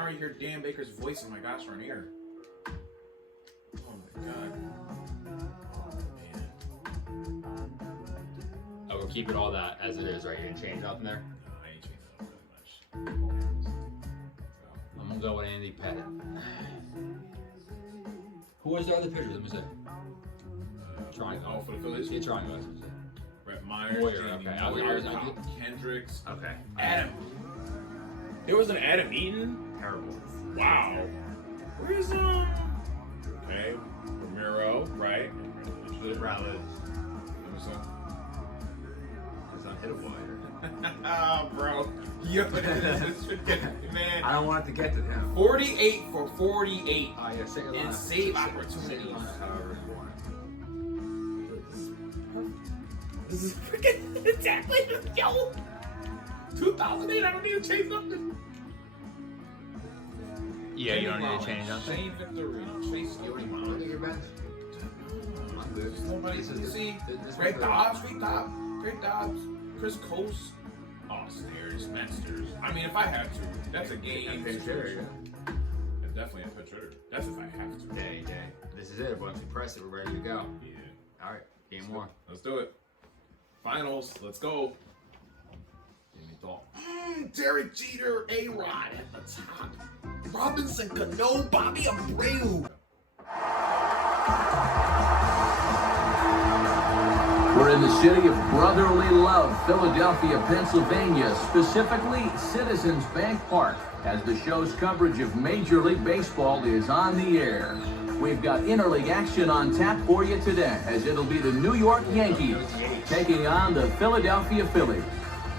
I already hear Dan Baker's voice in my gosh darn ear. Oh my god. Oh man. Oh, we'll keep it all that as it is, right? You didn't change nothing there? No, I ain't changing that that much. I'm gonna go with Andy Pettite. Who was the other pitchers? Let me see. Trying. Oh, for the Phillies? Yeah, trying. Brett Myers, Moyer, Jamie okay. I Moyer, was Tom Kendricks. Okay. Adam. There was an Adam Eaton? Terrible. Wow. Where's okay, Ramiro, right? Who's Ratliff? Emerson. It's unhittable. Ah, bro. Yo, man. I don't want it to get to him. 48 for 48. Oh, yeah, save and save opportunities. This is freaking exactly yo. 2008. I don't need to change nothing. Yeah, you don't need to change nothing. Shane Victorino, Chase Utley. Nobody to see. Great Dobbs, Chris Coase. Oh, Stairs, Masters. I mean, if I have to, that's a game. Pitcher, yeah. Definitely a pitcher. That's if I have to. Day. This is it. Once we press it, we're ready to go. Yeah. All right. Game one. Let's do it. Finals. Let's go. Give me thought. Derek Jeter, A-Rod at the top. Robinson Cano, Bobby Abreu. We're in the city of brotherly love, Philadelphia, Pennsylvania, specifically Citizens Bank Park, as the show's coverage of Major League Baseball is on the air. We've got interleague action on tap for you today, as it'll be the New York Yankees taking on the Philadelphia Phillies.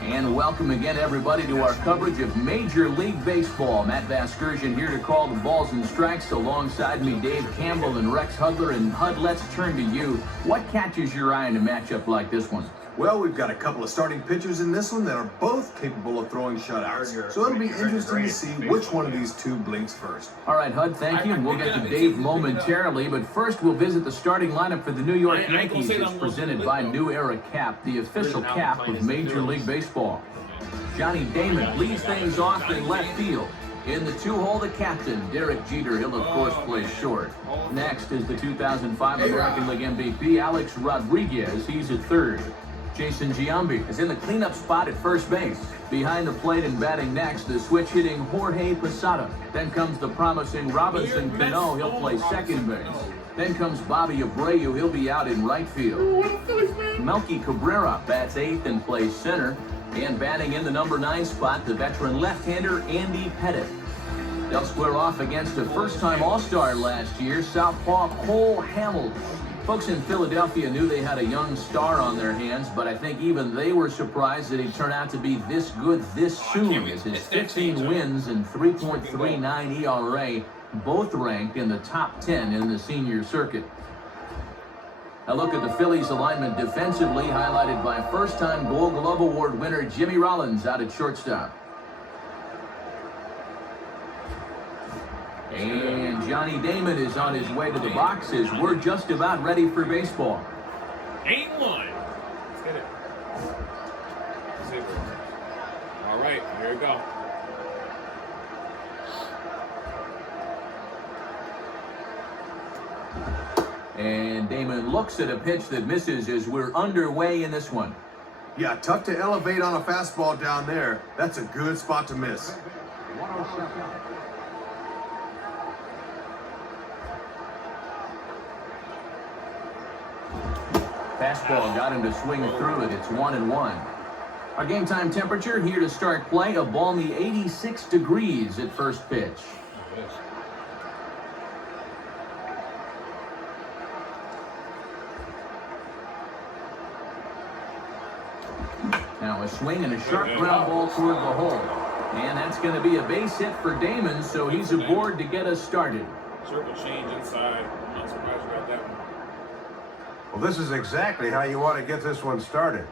And welcome again, everybody, to our coverage of Major League Baseball. Matt Vasgersian here to call the balls and strikes. Alongside me, Dave Campbell and Rex Hudler. And Hud, let's turn to you. What catches your eye in a matchup like this one? Well, we've got a couple of starting pitchers in this one that are both capable of throwing shutouts. So it'll be interesting to see which one of these two blinks first. All right, Hud, thank you. And we'll get to Dave momentarily. But first, we'll visit the starting lineup for the New York Yankees. It's presented by New Era Cap, the official cap of Major League Baseball. Johnny Damon leads things off in left field. In the two-hole, the captain, Derek Jeter. He'll, of course, play short. Next is the 2005 American League MVP, Alex Rodriguez. He's at third. Jeter and Giambi is in the cleanup spot at first base. Behind the plate and batting next, the switch-hitting Jorge Posada. Then comes the promising Robinson Cano. He'll play second base. Then comes Bobby Abreu. He'll be out in right field. Melky Cabrera bats eighth and plays center. And batting in the number 9 spot, the veteran left-hander Andy Pettite. They'll square off against a first-time All-Star last year, Southpaw Cole Hamels. Folks in Philadelphia knew they had a young star on their hands, but I think even they were surprised that he'd turn out to be this good this soon, as his 15 wins and 3.39 ERA both ranked in the top 10 in the senior circuit. A look at the Phillies alignment defensively, highlighted by first-time Gold Glove Award winner Jimmy Rollins out at shortstop. And Johnny Damon is on his way to the boxes. We're just about ready for baseball. Ain't one. Let's get it. Let's hit it. All right, here we go. And Damon looks at a pitch that misses as we're underway in this one. Yeah, tough to elevate on a fastball down there. That's a good spot to miss. Fastball got him to swing through it. It's 1-1. Our game time temperature here to start play, a balmy 86 degrees at first pitch. Now a swing and a sharp ground ball toward the hole. And that's going to be a base hit for Damon, so he's aboard to get us started. Circle change inside. I'm not surprised you got that one. Well, this is exactly how you want to get this one started.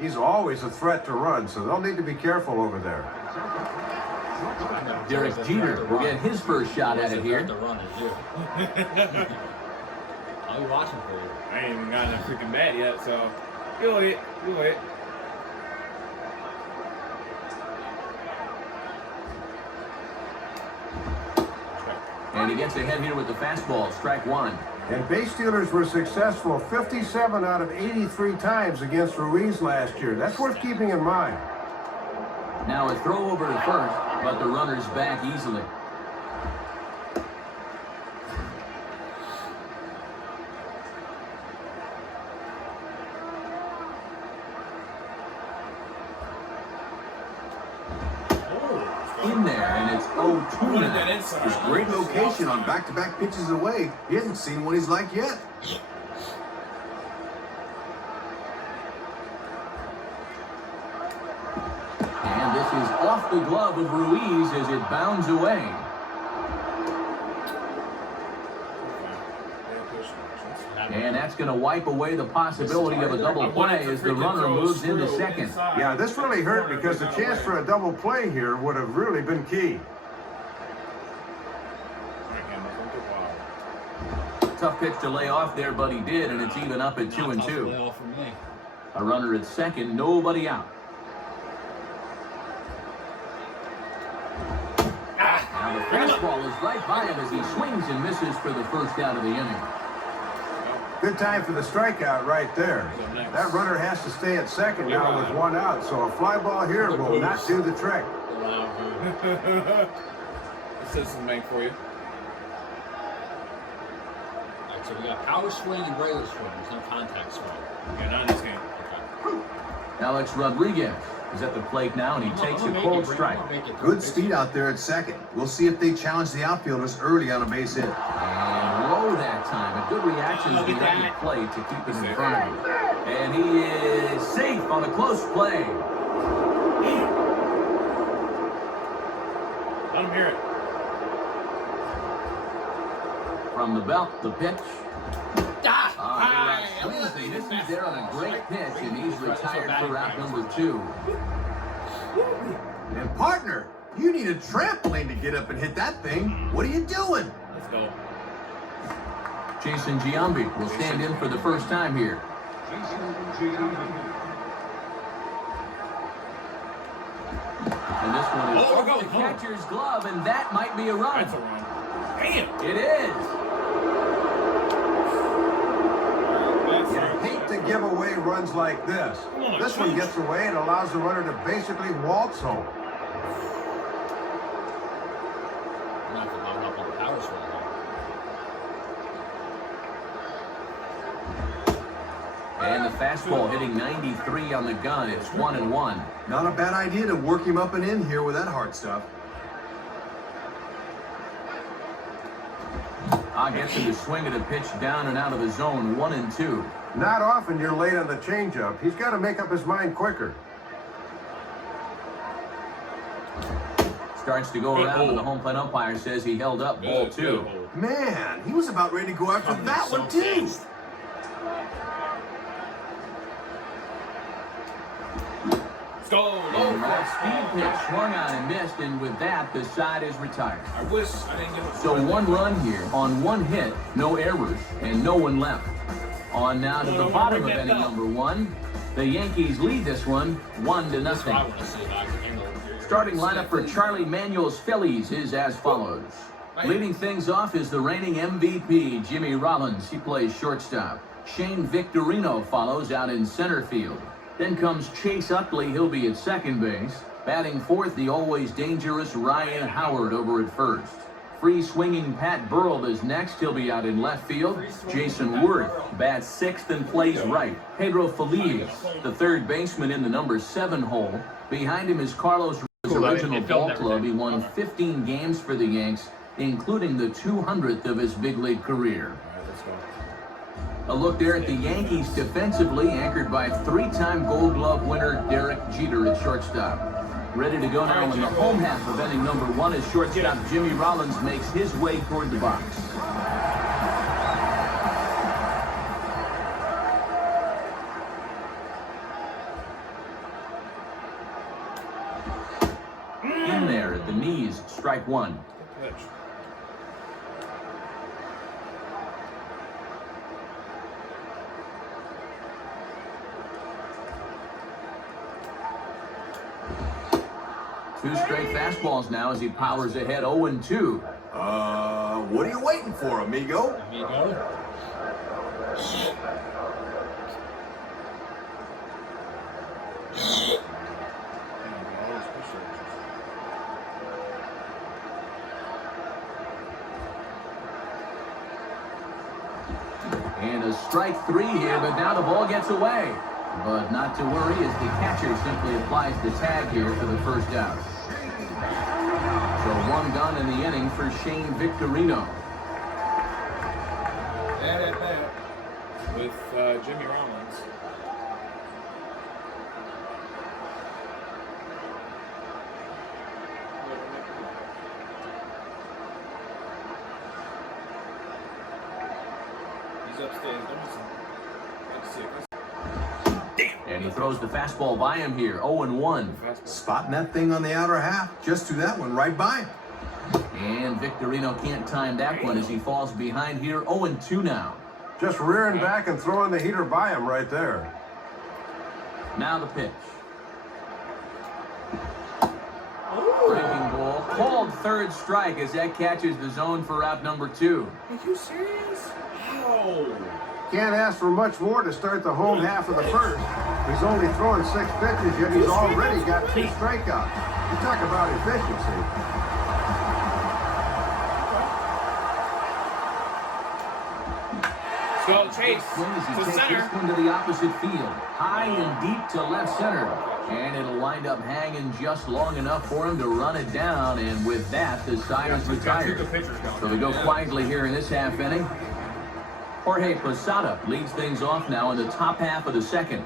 He's always a threat to run, so they'll need to be careful over there. Derek Jeter will get his first shot at it here. I'll be watching for you. I ain't even gotten a freaking bat yet, so you'll hit. You'll hit. And he gets ahead here with the fastball, strike one. And base stealers were successful 57 out of 83 times against Ruiz last year. That's worth keeping in mind. Now a throw over to first, but the runner's back easily. In there, and it's 0-2 now. His great location on back-to-back pitches away. He hasn't seen what he's like yet. And this is off the glove of Ruiz as it bounds away. And that's going to wipe away the possibility of a double play as the runner moves into second. Yeah, this really hurt because the chance for a double play here would have really been key. Tough pitch to lay off there, but he did, and it's even up at 2-2. A runner at second, nobody out. Now the fastball is right by him as he swings and misses for the first out of the inning. Good time for the strikeout right there. That runner has to stay at second now with one out, so a fly ball here will not do the trick. This is made for you. Alright, so we got power swing and regular swing. There's no contact swing. Yeah, not in this game. Okay. Alex Rodriguez is at the plate now, and he takes a cold strike. Good speed out there at second. We'll see if they challenge the outfielders early on a base hit. And low that time. A good reaction behind the plate to keep it in front of him. And he is safe on a close play. Let him hear it. From the belt, the pitch. Swings and misses there on a great pitch, and he's retired for round number 2. And partner, you need a trampoline to get up and hit that thing. What are you doing? Let's go. Jeter and Giambi will stand in for the first time here. And this one is off the catcher's glove, and that might be a run. That's a run. Damn! It is. You hate to give away runs like this. This one gets away and allows the runner to basically waltz home. Not to load up on the power swing. And the fastball hitting 93 on the gun. It's 1-1. Not a bad idea to work him up and in here with that hard stuff. Gets him to swing at a pitch down and out of the zone, 1-2. Not often you're late on the changeup. He's got to make up his mind quicker. Starts to go around, but the home plate umpire says he held up, ball 2. Man, he was about ready to go after that one too. Let's go. And that speed pitch swung on and missed, and with that, the side is retired. I wish I didn't give it. So 1 run here on 1 hit, no errors, and no one left. On now to the bottom of inning number 1. The Yankees lead this one 1-0. Starting lineup for Charlie Manuel's Phillies is as follows. Leading things off is the reigning MVP, Jimmy Rollins. He plays shortstop. Shane Victorino follows out in center field. Then comes Chase Utley. He'll be at second base. Batting fourth, the always dangerous Ryan Howard over at first. Free swinging Pat Burrell is next. He'll be out in left field. Jason Worth bats sixth and plays right. Pedro Feliz, the third baseman in the number 7 hole. Behind him is Carlos Ruiz's original ball club. He won 15 games for the Yanks, including the 200th of his big league career. A look there at the Yankees defensively, anchored by 3-time Gold Glove winner Derek Jeter at shortstop. Ready to go now in the home half of inning number 1 as shortstop Jimmy Rollins makes his way toward the box. In there at the knees, strike 1. 2 straight fastballs now as he powers ahead 0-2. What are you waiting for, amigo? Amigo. And a strike 3 here, but now the ball gets away. But not to worry as the catcher simply applies the tag here for the first out. So 1 done in the inning for Shane Victorino. Bad at bat with Jimmy Rollins. He's upstairs. Let's see. And he throws the fastball by him here, 0-1. Spotting that thing on the outer half. Just threw that one right by him. And Victorino can't time that one as he falls behind here, 0-2 now. Just rearing back and throwing the heater by him right there. Now the pitch. Breaking ball, called third strike as that catches the zone for out number 2. Are you serious? How? Can't ask for much more to start the home half of the first. He's only throwing 6 pitches, yet he's already got 2 strikeouts. You talk about efficiency. Go Chase Swings, he to takes center. this one to the opposite field, high and deep to left center. And it'll wind up hanging just long enough for him to run it down, and with that, the side is retired. So we go quietly here in this half inning. Jorge Posada leads things off now in the top half of the second.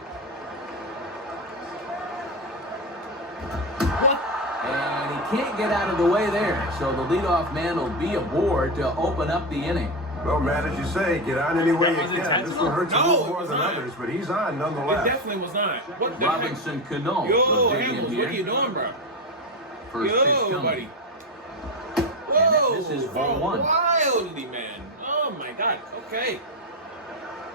And he can't get out of the way there, so the leadoff man will be aboard to open up the inning. Well, Matt, as you say, get on any way you can. This one hurts a No, little it more was than not. others, but he's on It nonetheless. definitely was not. What the Robinson Cano heck? Yo, will dig in Hamels, here. what are you doing, bro? First pitch Yo, coming. buddy. And Whoa, this is for ball 1. wildly, man. Oh, my God. Okay.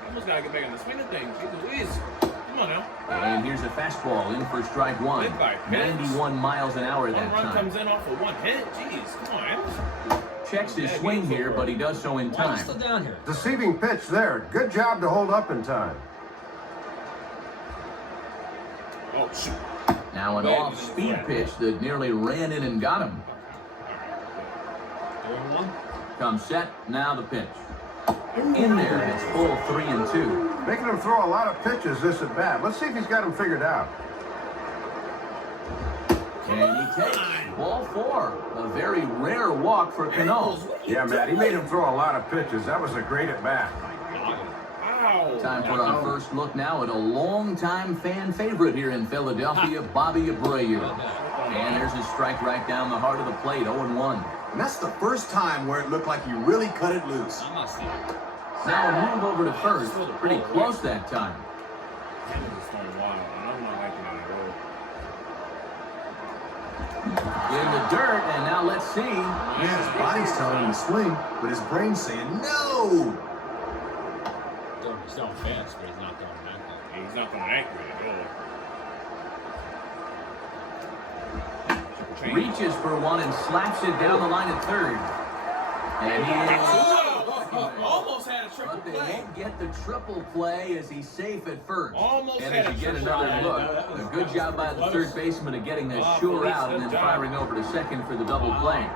Almost got to get back in the swing of things. Jeez Louise. Come on now. And here's a fastball in for strike 1. Hit by pitch. 91 miles an hour One that run time. comes in off of 1 hit. Jeez, come on. Checks his swing here, but he does so in Why are you time. still down here? Deceiving pitch there. Good job to hold up in time. Oh, shoot. Now an Man, off-speed pitch that nearly ran in and got him. 0-1. Comes set, now the pitch. In there, and it's full 3-2. Making him throw a lot of pitches this at bat. Let's see if he's got them figured out. And he takes ball 4. A very rare walk for Cano. Yeah, Matt, he made him throw a lot of pitches. That was a great at bat. Ow. Time for our first look now at a longtime fan favorite here in Philadelphia, Bobby Abreu. And there's a strike right down the heart of the plate, 0-1. And that's the first time where it looked like he really cut it loose. I'm not seeing it. Now a move over to first, pretty close that time. Hamels is throwing wild, and I'm not liking it at all. In the dirt, and now let's see. Yeah, his body's telling him to swing, but his brain's saying no. He's throwing fast, but he's not throwing accurate. He's not going accurate at all. Reaches for one and slaps it down the line at third. And he Almost had a triple but they play. won't get the triple play as he's safe at first. Almost and had as a you get triple another play. look, a good job by the third baseman of getting this sure out and then firing over to second for the double play.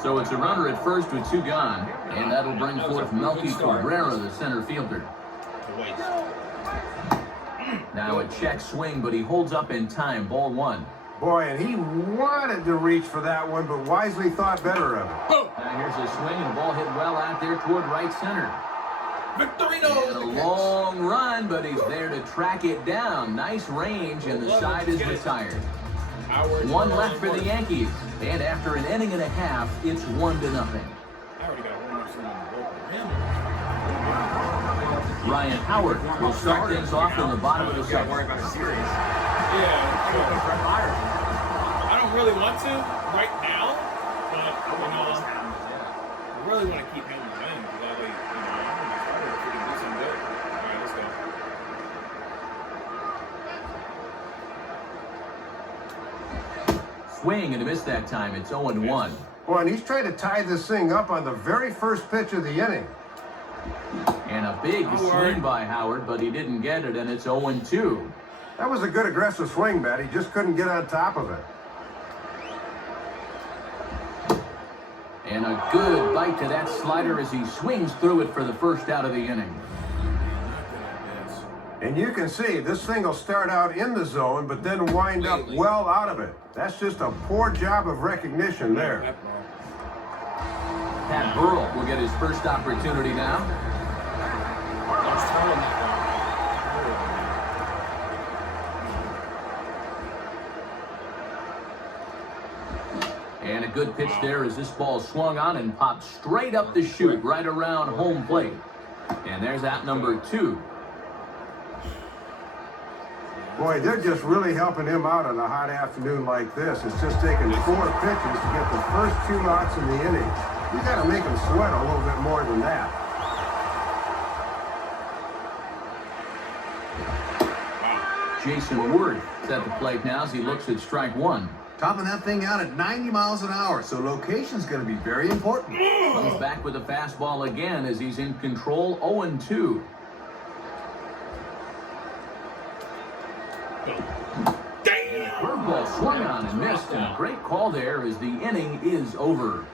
So it's a runner at first with 2 gone, and that'll bring forth Melky Cabrera, the center fielder. Now a check swing, but he holds up in time, ball 1. Boy, and he wanted to reach for that one, but wisely thought better of it. Now here's a swing, and the ball hit well out there toward right center. Victorino! And a long run, but he's there to track it down. Nice range, and the side is retired. Howard 1 left for the Yankees, and after an inning and a half, it's 1-0. I already got 1 more swing on the board for him. Ryan Howard will start things off in the bottom of the second. Yeah, I don't really want to right now, but I really want to keep him in because that way, if we can do something good. All right, let's go. swing and a miss that time. It's 0-1. Boy, and he's trying to tie this thing up on the very first pitch of the inning. And a big swing by Howard, but he didn't get it, and it's 0-2. That was a good aggressive swing, Matt. He just couldn't get on top of it. And a good bite to that slider as he swings through it for the first out of the inning. And you can see this thing will start out in the zone, but then wind up well out of it. That's just a poor job of recognition there. Pat Burrell will get his first opportunity now. And a good pitch there as this ball swung on and popped straight up the chute right around home plate. And there's out number 2. Boy, they're just really helping him out on a hot afternoon like this. It's just taken 4 pitches to get the first 2 outs in the inning. You got to make him sweat a little bit more than that. Jason Ward is at the plate now as he looks at strike 1. Topping that thing out at 90 miles an hour, so location's going to be very important. Comes back with a fastball again as he's in control, 0-2. Curveball swung on and missed, and a great call there as the inning is over.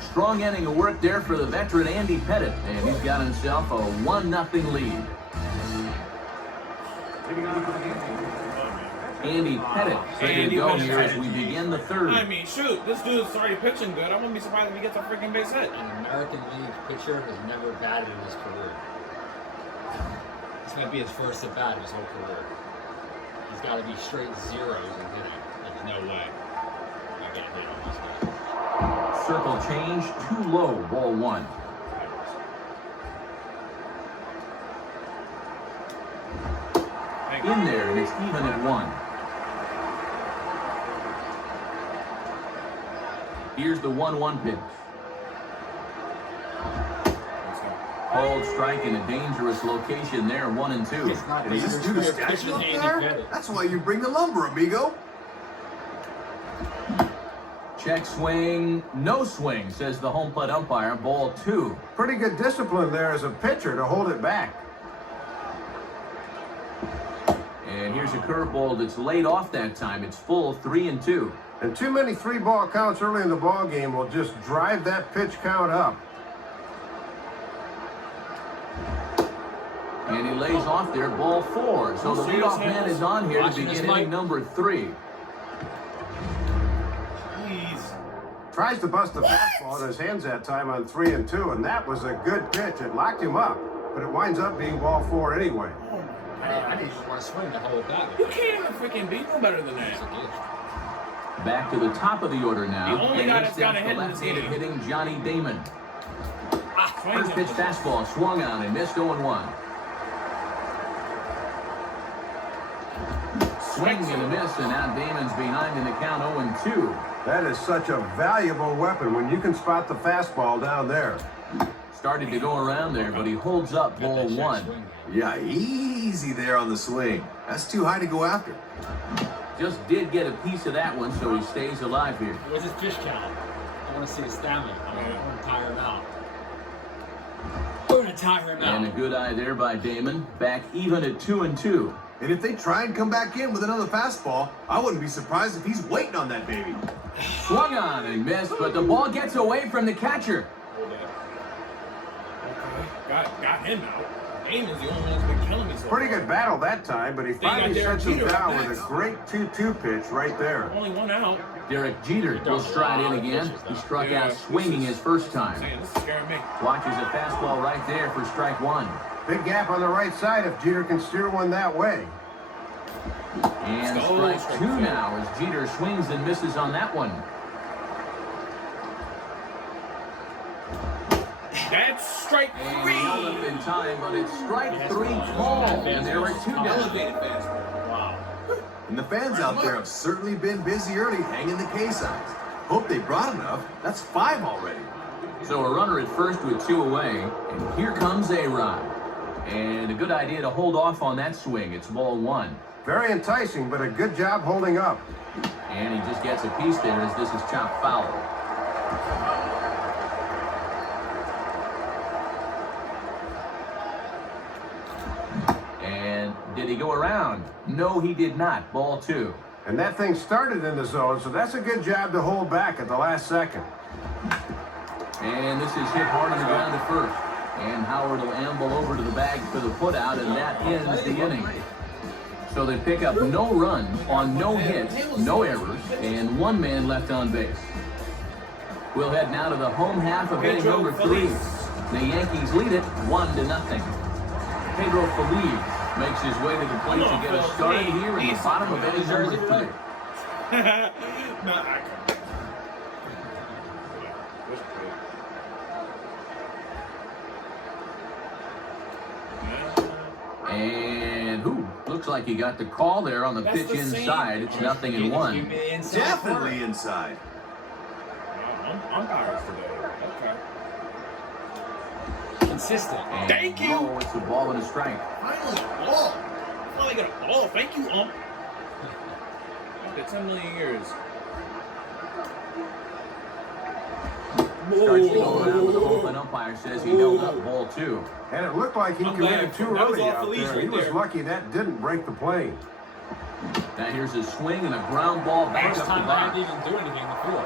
Strong inning of work there for the veteran Andy Pettite, and he's got himself a 1-0 lead. Andy Pettite ready to go here as we begin the third. I mean, shoot, this dude's already pitching good. I wouldn't be surprised if he gets a freaking base hit. An American League pitcher has never batted in his career. This might be his first at bat of his whole career. He's got to be straight zeros in hitting. There's no way I get a hit on this guy. Circle change, too low, ball 1. In there, and it's even at 1. Here's the 1-1 pitch. Called strike in a dangerous location there, 1-2. It's not Is this dude a statue up there? That's why you bring the lumber, amigo. Check swing, no swing, says the home plate umpire, ball 2. Pretty good discipline there as a pitcher to hold it back. And here's a curveball that's laid off that time. It's full, 3-2. And too many 3-ball counts early in the ball game will just drive that pitch count up. And he lays off there, ball 4. So the leadoff man is on here to begin inning number 3. Tries to bust the fastball in his hands that time on 3-2, and that was a good pitch. It locked him up, but it winds up being ball 4 anyway. I didn't want to swing the whole bat. You can't even freaking be no better than that. Back to the top of the order now. The only guy that's got a hit in this left-handed game. hitting Johnny Damon. First pitch Swing fastball swung on and missed 0-1. Swing and a miss, and now Damon's behind in the count 0-2. That is such a valuable weapon when you can spot the fastball down there. Started to go around there, but he holds up ball 1. Yeah, easy there on the swing. That's too high to go after. Just did get a piece of that one, so he stays alive here. What's his pitch count? I want to see his stamina. I want to tire him out. I want to tire him out. And a good eye there by Damon. Back even at 2-2. And if they try and come back in with another fastball, I wouldn't be surprised if he's waiting on that baby. Swung on and missed, but the ball gets away from the catcher. Okay, got him out. Damon's the only one that's been killing me so Pretty far. good battle that time, but he finally Derek shuts him Jeter down up with a next. great 2-2 pitch right there. Only 1 out. Derek Jeter will stride in again. He struck out swinging his first time. Saying, this is scaring me. Watches a fastball right there for strike 1. Big gap on the right side if Jeter can steer one that way. And strike 2 now as Jeter swings and misses on that one. That's strike 3. Held up in time, but it's strike 3 called, and there are 2 down. Elevated fastball. Wow. And the fans out there have certainly been busy early hanging the K signs. Hope they brought enough. That's 5 already. So a runner at first with 2 away, and here comes A-Rod. And a good idea to hold off on that swing. It's ball 1. Very enticing, but a good job holding up. And he just gets a piece there as this is chopped foul. And did he go around? No, he did not. Ball 2. And that thing started in the zone, so that's a good job to hold back at the last second. And this is hit hard on the ground at first. And Howard will amble over to the bag for the putout, and that ends the inning. So they pick up no runs on no hits, no errors, and 1 man left on base. We'll head now to the home half of inning number 3. The Yankees lead it 1-0. Pedro Feliz makes his way to the plate to get us started here in the bottom of inning number 3. And looks like he got the call there on the pitch inside. It's 0-1. Definitely inside. Umpires today. Okay. Consistent. And Thank you. Oh, it's a ball and a strike. Finally, a ball. Finally got a ball. Thank you, ump. After 10 million years. Starts to go around with the open umpire says he held up ball 2. And it looked like he committed too early out there. He was lucky that didn't break the plane. Now here's a swing and a ground ball back First up the time I box. didn't even do anything in the field.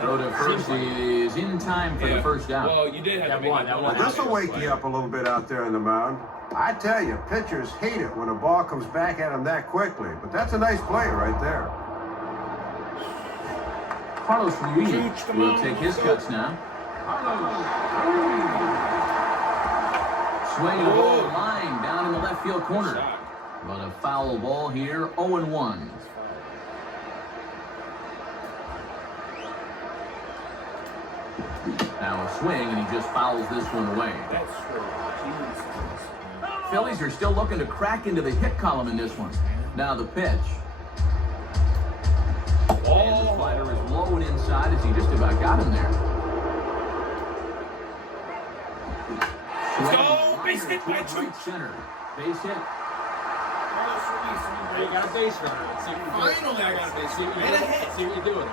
Throw to first is in time for the first down. Well, you did have to make one. Well, this will wake you up a little bit out there on the mound. I tell you, pitchers hate it when a ball comes back at them that quickly. But that's a nice play right there. Carlos Ruiz will take his cuts now. Swing the ball line down in the left field corner. But a foul ball here, 0-1. Now a swing, and he just fouls this one away. That's true. Phillies are still looking to crack into the hit column in this one. Now the pitch. And the slider is low and inside as he just about got him there. Let's go! Base hit by Right center. Base hit. You got a base runner. Finally, I got a base hit. And a hit. See what you do with it.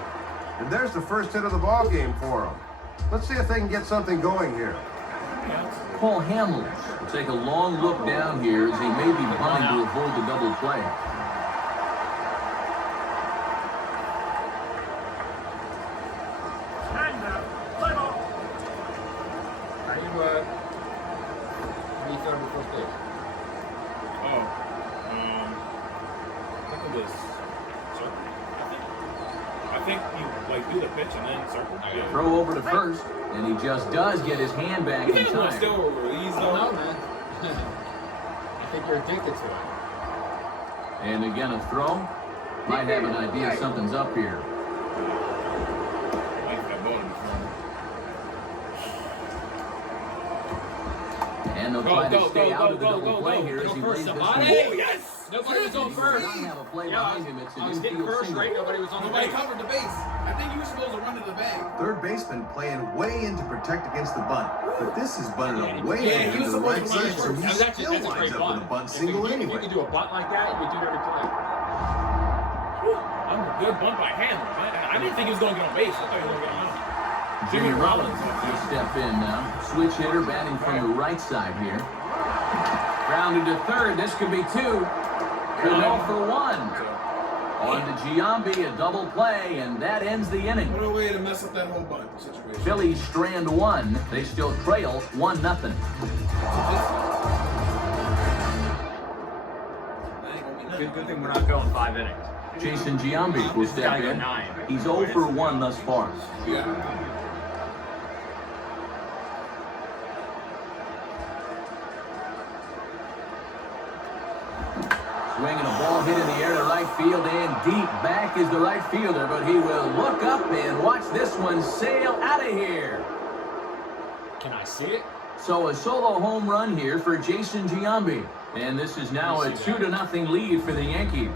And there's the first hit of the ball game for him. Let's see if they can get something going here. Paul Hamels will take a long look down here as he may be bunting to avoid the double play. How do you feel on the first base? I think it was circle. I think you do the pitch and then circle. Yeah. Throw over to first, and he just does get his hand back You in think it's time. still release I don't know, though? man. I think you're addicted to it. And again, a throw. Might have an idea something's up here. And they'll try to stay out of the double play here as he lays this one. Oh, yes! Nobody was on He first. doesn't have a play Yeah, behind him. It's I an was hitting infield first, single. right? Nobody was on the Nobody base. covered the base. I think you were supposed to run to the bag. Third baseman playing way in to protect against the bunt. But this is bunted way Yeah, he into was the right supposed to run side, so first. he That's still a winds great up with a bunt single If anyway. you could do a bunt like that, you do it every play. I'm a good bunt by Hamels, man. I didn't think he was going to get on base. I thought he was going to get on base. Jimmy Rollins will step in now. Switch hitter batting from the right side here. Grounded to third. This could be 2. Could go for 1. On to Giambi, a double play, and that ends the inning. What a way to mess up that whole bunt situation. Phillies strand 1. They still trail 1-0. Good thing we're not going 5 innings. Jason Giambi will step Gotta go in. 9. He's 0 for 1 thus far. Yeah. Swinging a ball hit in the air to right field, and deep back is the right fielder, but he will look up and watch this one sail out of here. Can I see it? So a solo home run here for Jason Giambi, and this is now a 2-0 lead for the Yankees.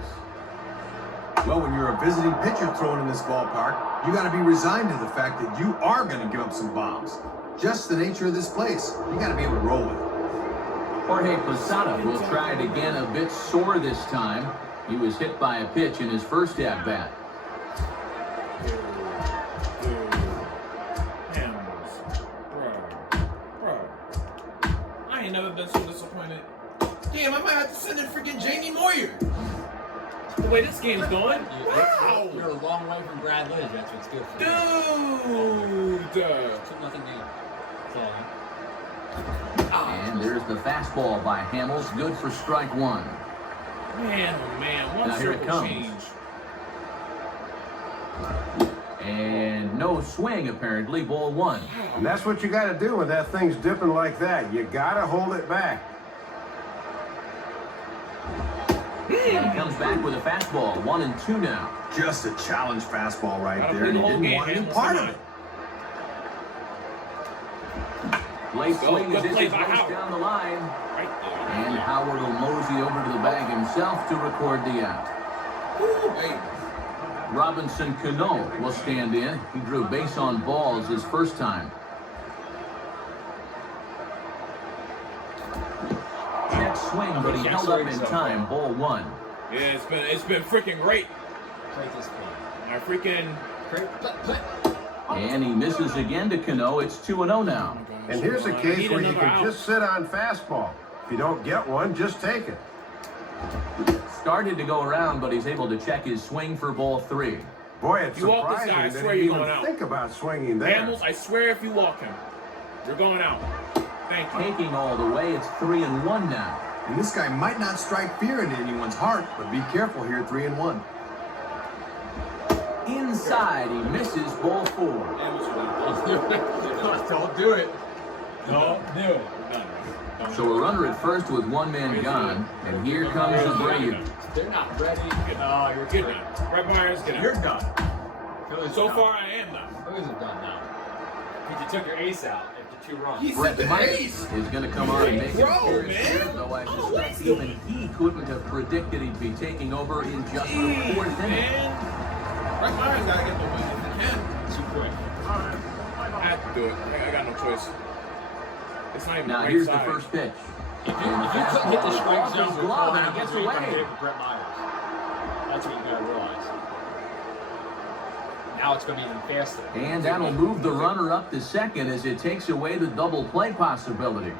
Well, when you're a visiting pitcher throwing in this ballpark, you got to be resigned to the fact that you are going to give up some bombs. Just the nature of this place. You got to be able to roll with it. Jorge Posada will try it again, a bit sore this time. He was hit by a pitch in his first at-bat. Hamels. Bro. I ain't never been so disappointed. Damn, I might have to send in freaking Jamie Moyer. The way this game's going. Wow. You're a long way from Brad Lidge. That's what's good for you. Dude. 2-0 game. And there's the fastball by Hamels. Good for strike one. Man, oh man. One Now here it circle comes. change. And no swing, apparently. Ball one. And that's what you got to do when that thing's dipping like that. You got to hold it back. And he comes back with a fastball. 1-2 now. Just a challenge fastball right Gotta there. play And the he whole didn't game, want any Hamels, part come of it. Late swing Good as this play is by raced Howard. down the line. Right there. And Howard will mosey over to the bag himself to record the out. Ooh, baby. Robinson Cano will stand in. He drew base on balls his first time. Check swing, but he held up in time. Ball one. Yeah, it's been freaking great. Great display. I freaking Great. And he misses again to Cano. It's 2-0 now. And here's a I case need where you another can out. just sit on fastball. If you don't get one, just take it. Started to go around, but he's able to check his swing for ball three. Boy, it's You walk this surprising guy, I that swear he you're even going out. think about swinging there. Hamels, I swear if you walk him, you're going out. Thank you. Taking all the way, it's 3-1 now. And this guy might not strike fear into anyone's heart, but be careful here, 3-1. Inside, he misses ball four. Don't do it. Don't do it. So a runner at first with one man gone, and here comes the Brave. They're not ready. Oh, you're Get good. done. Brett Myers, get You're out. done. Phillies So are far, I am done. done. Phillies are done now. Because you took your ace out after 2 runs. He's Brett the Myers ace. is going to come on and make an Bro, appearance man. here, though I Oh, suspect what's even he couldn't have predicted he'd be taking over in just the Jeez, fourth inning. man. Brett Myers got to get the win if he can. Too quick. I have to do it. I got no choice. It's not even Now the right here's side. the first pitch. If you couldn't hit the strike zone His with glove, four and it Hamels, gets you're gonna away. hit it with Brett Myers. That's what you gotta realize. Now it's gonna be even faster. And that'll move the runner up to second as it takes away the double play possibility.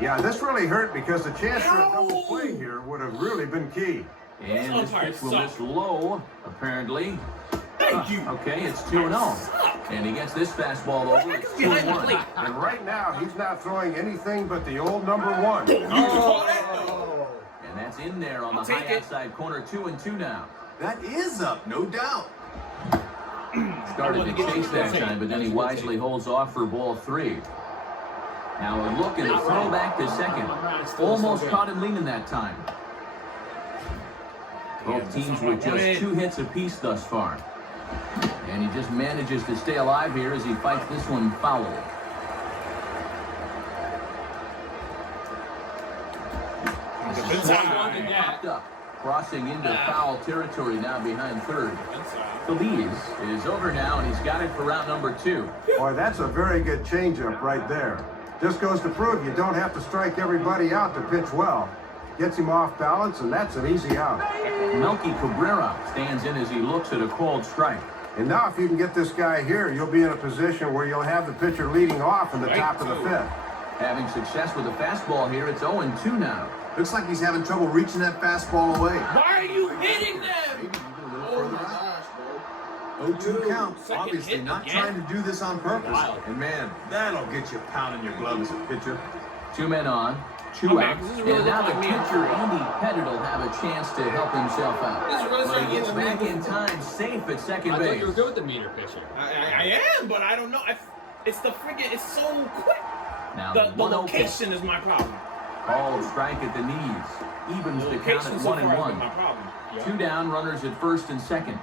Yeah, this really hurt because the chance for a double play here would have really been key. And this pitch will miss low, apparently. Thank you. Okay, it's 2-0. And he gets this fastball over. It's 2-1. And right now, he's not throwing anything but the old number one. Oh. And that's in there on the I'll take high it. outside corner. 2-2 now. That is up, no doubt. Started to chase that time, but then he wisely holds off for ball three. Now a look and a throw back to second. Almost caught him leaning that time. Both teams with just 2 hits apiece thus far. And he just manages to stay alive here as he fights this one foul. Popped up, crossing into foul territory now behind third. The lead is over now, and he's got it for round number 2. Boy, that's a very good changeup right there. Just goes to prove you don't have to strike everybody out to pitch well. Gets him off balance, and that's an easy out. Melky Cabrera stands in as he looks at a called strike. And now if you can get this guy here, you'll be in a position where you'll have the pitcher leading off in the top of the 5th. Having success with a fastball here, it's 0-2 now. Looks like he's having trouble reaching that fastball away. Why are you hitting them? Maybe even a little Oh further my out. gosh, bro. 0-2 count. Second Obviously hit not again. trying to do this on purpose. Wild. And man, that'll get you pounding your glove as a pitcher. 2 men on, 2 Oh, man, out. this is really And now the looking like me. pitcher, Andy Pettite, will have a chance to help himself out. This is really But he gets starting to back get in time, safe at second I thought base. you were good with the meter pitcher. I am, but I don't know. It's the freaking. It's so quick. Now The 1-0 pitch. location is my problem. Called strike at the knees. Evens The the count location at so far has been 1-1. my problem. 2 down, runners at first and second.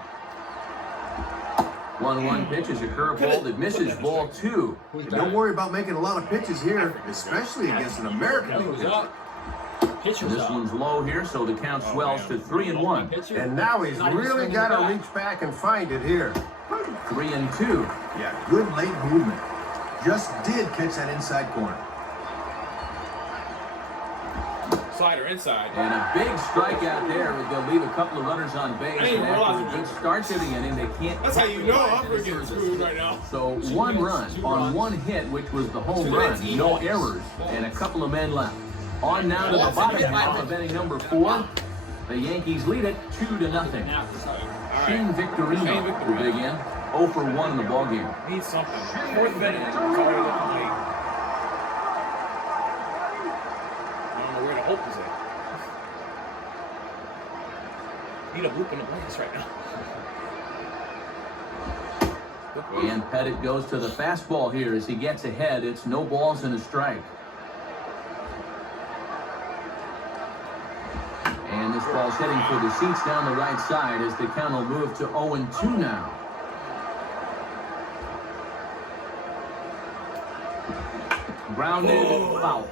1-1 pitch is a curveball that misses ball 2. Who's And don't worry about making a lot of pitches here, especially against an American League Who's pitcher. up? Pitcher's This up. one's low here, so the count swells to 3-1. Pitcher. And now he's Not even really swinging got the to bat. reach back and find it here. 3-2. Yeah, good late movement. Just did catch that inside corner. slider inside. And a big strikeout there. They'll leave a couple of runners on base. I didn't even And after realize a good start to the inning, they can't. That's how you know I'm freaking screwed right now. So 1 run on 1 hit, which was the home run. No errors, and a couple of men left. On now to the bottom half of inning number 4. The Yankees lead it 2-0. Shane Victorino will begin. 0 for 1 in the ballgame. Needs something. 4th inning. It's already looking late. I don't know where the hope is at. Need a loop in the blanks right now. And Pettit goes to the fastball here as he gets ahead. It's no balls and a strike. And this ball's heading for the seats down the right side as the count will move to 0-2 now. Grounded foul.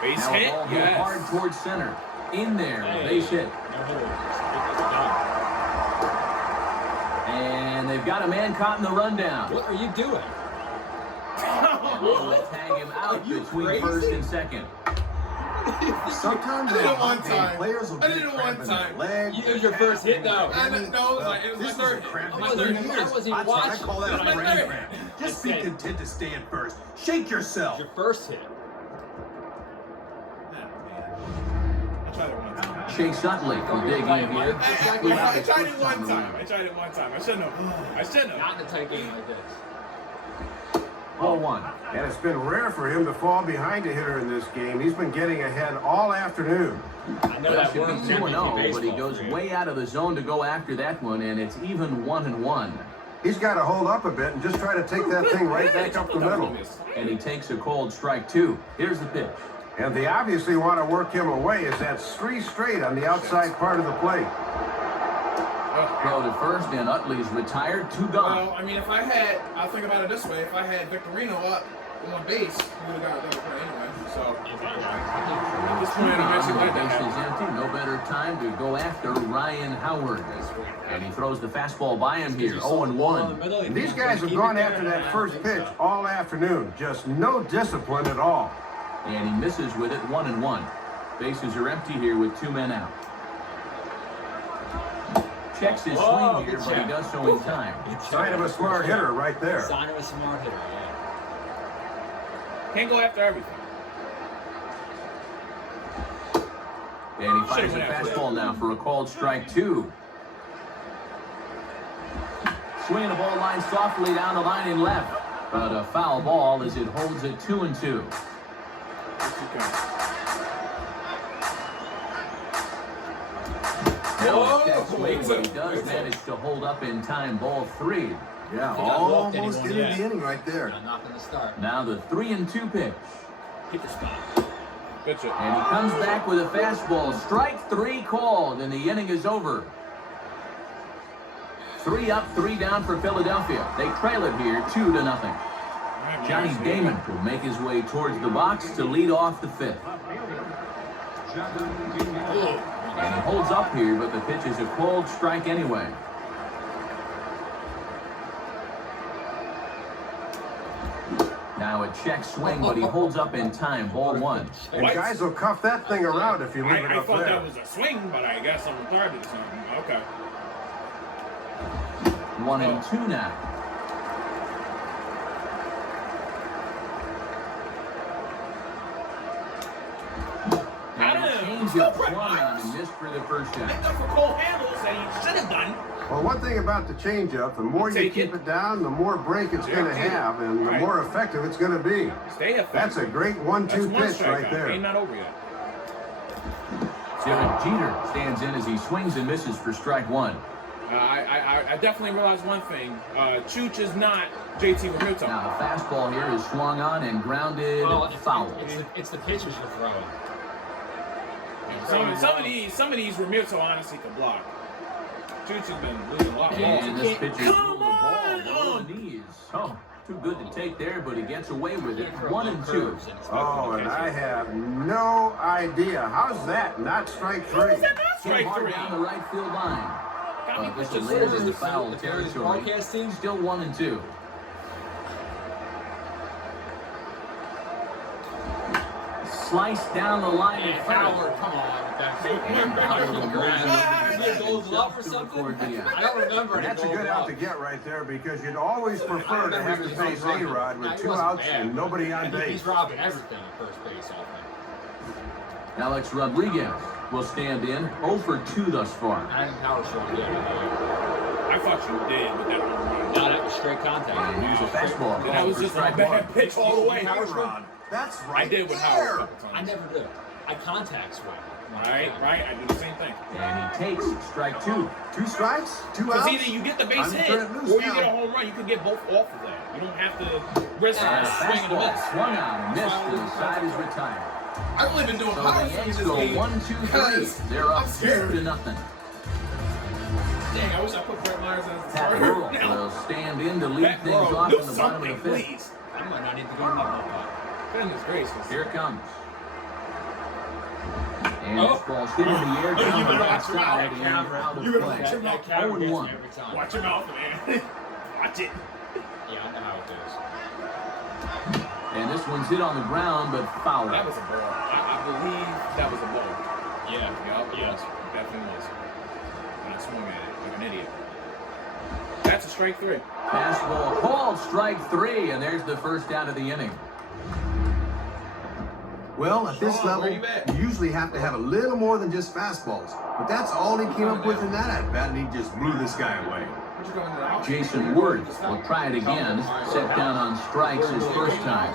Base Now hit. a ball hit hard towards center. In there, base hit. And they've got a man caught in the rundown. What are you doing? And they'll tag him out between first and second. Sometimes I did it one time. players will I get did it cramp one in their time. leg. It was your first hit, though. No, it was This my is a 3rd. cramp I in wasn't your even- I ears. wasn't That's what I watching. call that a It's my brain 3rd. cramp. Just be Okay. content to stay in first. Shake yourself. Your first hit. I tried it one time. Chase Utley will dig in here. I tried it one time. I shouldn't have. Not in a tight game like this. 0-1. And it's been rare for him to fall behind a hitter in this game. He's been getting ahead all afternoon. I know That that should works be in 2-0, baseball but he goes for you. way out of the zone to go after that one, and it's even 1-1. He's got to hold up a bit and just try to take that thing right back up the middle. And he takes a cold strike, 2. Here's the pitch. And they obviously want to work him away as that's 3 straight on the outside part of the plate. Throw to first, and Utley's retired. 2 gone. Well, I mean, I'll think about it this way. If I had Victorino up on base, we would have got a double play anyway. So, at this point, I'm actually The like base that. is empty. No better time to go after Ryan Howard. And he throws the fastball by him here. 0-1. And these guys have gone after that first pitch all afternoon. Just no discipline at all. And he misses with it. 1-1. Bases are empty here with 2 men out. Checks his swing here, but he does so in time. Sign of a smart hitter right there. Sign of a smart hitter, yeah. Can't go after everything. And he fires a fastball now for a called strike 2. Swinging the ball line softly down the line in left. But a foul ball as it holds it 2-2. But he does manage to hold up in time. Ball 3. Yeah, walked almost anyone into yet. the inning right there. Not going to start. Now the 3-2 pitch. Keep the spot. Pitch it. And he comes back with a fastball. Strike 3 called, and the inning is over. 3 up, 3 down for Philadelphia. They trail it here 2-0. Johnny Damon will make his way towards the box to lead off the 5th. And he holds up here, but the pitch is a called strike anyway. Now a check swing, but he holds up in time. Ball 1. And guys will cuff that thing around if you leave it I up thought there. that was a swing, but I guess I'm retarded or something. Okay. 1-2 now. And a changeup swung on and missed for the first Picked out. up for Cole Hamels that he should have done. Well, one thing about the changeup, the more you Take keep it. it down, the more break it's going to have, and the more effective it's going to be. Stay effective. That's a great 1-2 That's one pitch right strikeout. there. Ain't not over yet. Jeter stands in as he swings and misses for strike 1. I definitely realized one thing. Chooch is not JT Realmuto. Now the fastball here is swung on and grounded foul. It's the pitches you're throwing. Some of these Realmuto honestly could block. Chooch has been losing a lot of balls. And this pitch is Come ruled a ball on! below the knees. Oh, too good to take there, but he gets away with it. 1-2. Oh, and I have no idea. How's that not strike 3? How is that not Hit strike hard 3? down the right field line. But this will land into foul the Phillies territory. broadcast team. Still 1-2. Sliced down the line at Howard, first. come on with that thing. And Howard will move He goes love or to something. record the out. I don't remember. any That's a goals good out love. to get right there because you'd always prefer to have to face A-Rod with 2 outs and nobody on base. He's robbing everything at first base off him. Alex Rodriguez will stand in 0 for 2 thus far. I think Howard's throwing good. I thought you did with that home run. No, that was straight contact. And here's a fastball. That was just a bad pitch all the way. A-Rod. That's right I did with there. Howard a couple I times. never do. I contact swing. Right. I do the same thing. And he takes strike 2. 2 strikes, 2 Because outs. either you get the base I'm hit, turning or loose you now. get a home run. You can get both off of that. You don't have to risk And a a swing and a fastball. miss. 1 out. Missed to the side is retired. I've only been doing So power the swings Yankees this go game 1-2-3. because They're up I'm scared. 2-0. Dang, I wish I put Brett Myers as the Pat starter. Burrell Now, will stand in to lead Pat things Burrell, off do in the bottom of the something, 5th. please. I might not need to go in that ballpark. Goodness gracious. Here it comes. And Oh. this ball's hit in the air You down the better left watch your side mouth, and Cameron. out of You better play. watch your mouth. That camera gets 0-1. me every time. Watch your mouth, man. Watch it. Yeah, I know how it goes. And this one's hit on the ground, but foul. That was a ball. I believe that was a ball. Yeah. Yup, Yeah. yes, definitely was. And I swung at it like an idiot. That's a strike 3. Fastball called strike 3, and there's the first out of the inning. Well, at this Sean, level, where you at? you usually have to have a little more than just fastballs. But that's all he came up with in that at-bat, and he just blew this guy away. What you going to the house? Jason Ward will try it again, set down on strikes his first time.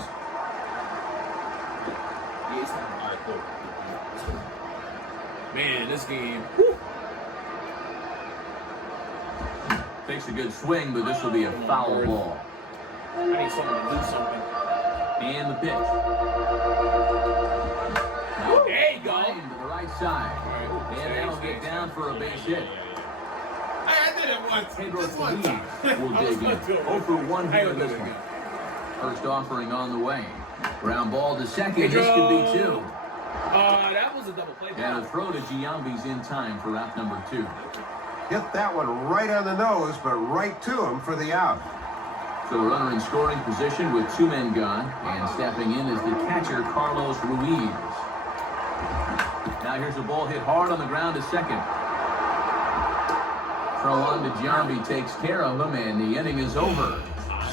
All right, cool. Man, this game. Takes a good swing, but this will be a foul ball. I need someone to do something. And the pitch. There you go. Line to the right side. And that'll get down for a base hit. I did it once. Pedro Just one Feliz time. will I was dig in. gonna do it. 0 for 1 I here will in do this it one. again. First offering on the way. Ground ball to second. Pedro. This could be 2. That was a double play. And a throw to Giambi's in time for out number 2. Hit that one right on the nose, but right to him for the out. So a runner in scoring position with 2 men gone. And stepping in is the catcher, Carlos Ruiz. Now here's a ball hit hard on the ground to second. Throw on to Giambi takes care of him, and the inning is over.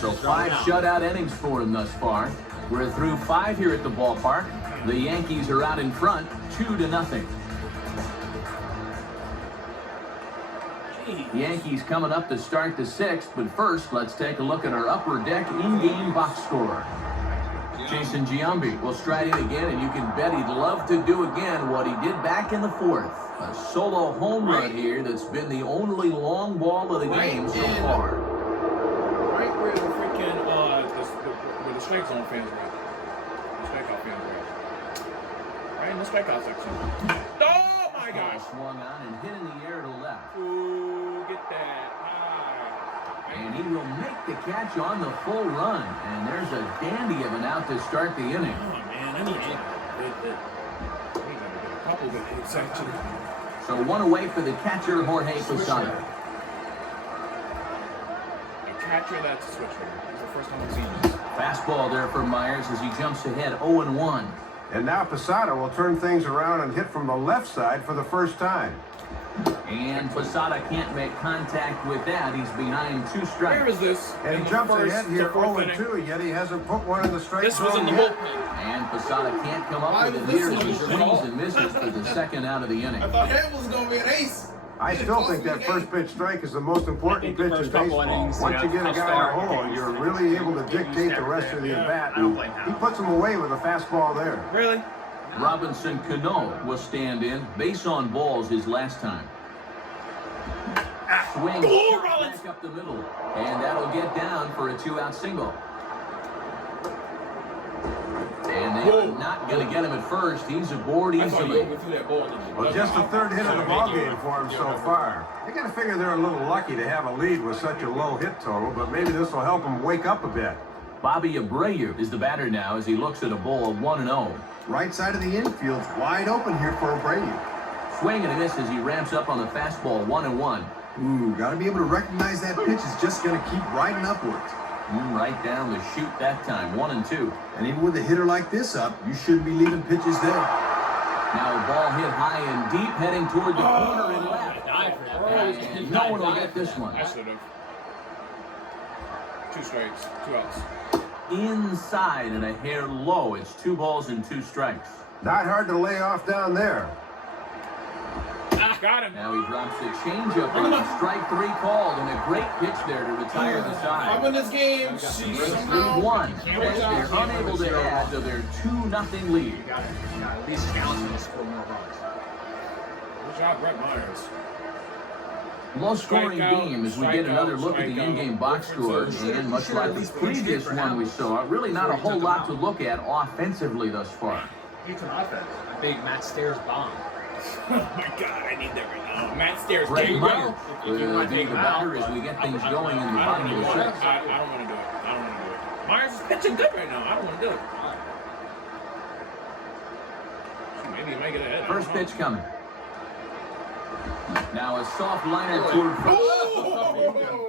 So 5 shutout innings for him thus far. We're through 5 here at the ballpark. The Yankees are out in front, 2-0. The Yankees coming up to start the 6th, but first, let's take a look at our upper deck in-game box score. Jason Giambi will stride in again, and you can bet he'd love to do again what he did back in the 4th. A solo home run here that's been the only long ball of the game so far. Right where the freaking where the strike zone fans were at. The strikeout fans were at. Right in the strikeout section. Oh my gosh! Swung on and hit in the air to left. Ooh, get that high. And he will make the catch on the full run. And there's a dandy of an out to start the inning. Oh man, I need a couple of hits actually. So 1 away for the catcher, Jorge Posada. A catcher that's a switcher. It's the first time I've seen this. Fastball there for Myers as he jumps ahead 0-1. And now Posada will turn things around and hit from the left side for the first time. And Posada can't make contact with that. He's behind 2 Where strikes. is this? And In he the jumps first ahead here to fourth inning? 0-2, yet he hasn't put one in the strike This was zone in the yet. bullpen. And Posada can't come up with it This here is as he the swings ball. and misses for the second out of the inning. I thought Hamels was gonna be an ace. I still think that first pitch strike is the most important I think the pitch in first couple baseball. innings, Once you get a I'll guy start. in a hole, you're really able to dictate the rest of the at-bat. And he puts him away with a fastball there. Really? Robinson Cano will stand in. Base on balls his last time. Swing Go, back Rollins! up the middle. And that'll get down for a 2-out single. And they are not going to get him at first. He's aboard I thought you easily. overthrew that ball. Well, just the third hit of the ballgame for him so far. I got to figure they're a little lucky to have a lead with such a low hit total, but maybe this will help them wake up a bit. Bobby Abreu is the batter now as he looks at a ball of 1-0. Right side of the infield's wide open here for Abreu. Swing and a miss as he ramps up on the fastball 1-1. Ooh, got to be able to recognize that pitch is just going to keep riding upwards. Right down the chute that time, 1-2. And even with a hitter like this up, you shouldn't be leaving pitches there. Now a ball hit high and deep, heading toward the corner and left. And no one will get this one. I should have. 2 strikes, 2 outs. Inside and a hair low. It's 2 balls and 2 strikes. Not hard to lay off down there. Got him. Now he drops the changeup on strike 3 called, and a great pitch there to retire the I side. win this game. It's 3-1. They're unable to add to their 2-0 lead. You got at least challenge them to score more runs. Good job, Brett Myers. Low-scoring game as we get another look at the in-game box score, and much like the previous one we saw, really not a whole lot to look at offensively thus far. It's an offense. A big Matt Stairs bomb. Oh my God, I need that right now. Matt Stairs. Brett There you Myers go. will be the batter as we get things going in the bottom of the 6th. I don't want to do it. I don't want to do it. Myers is pitching good right now. I don't want to do it. Maybe he might get ahead. First pitch coming. Now a soft liner toward first.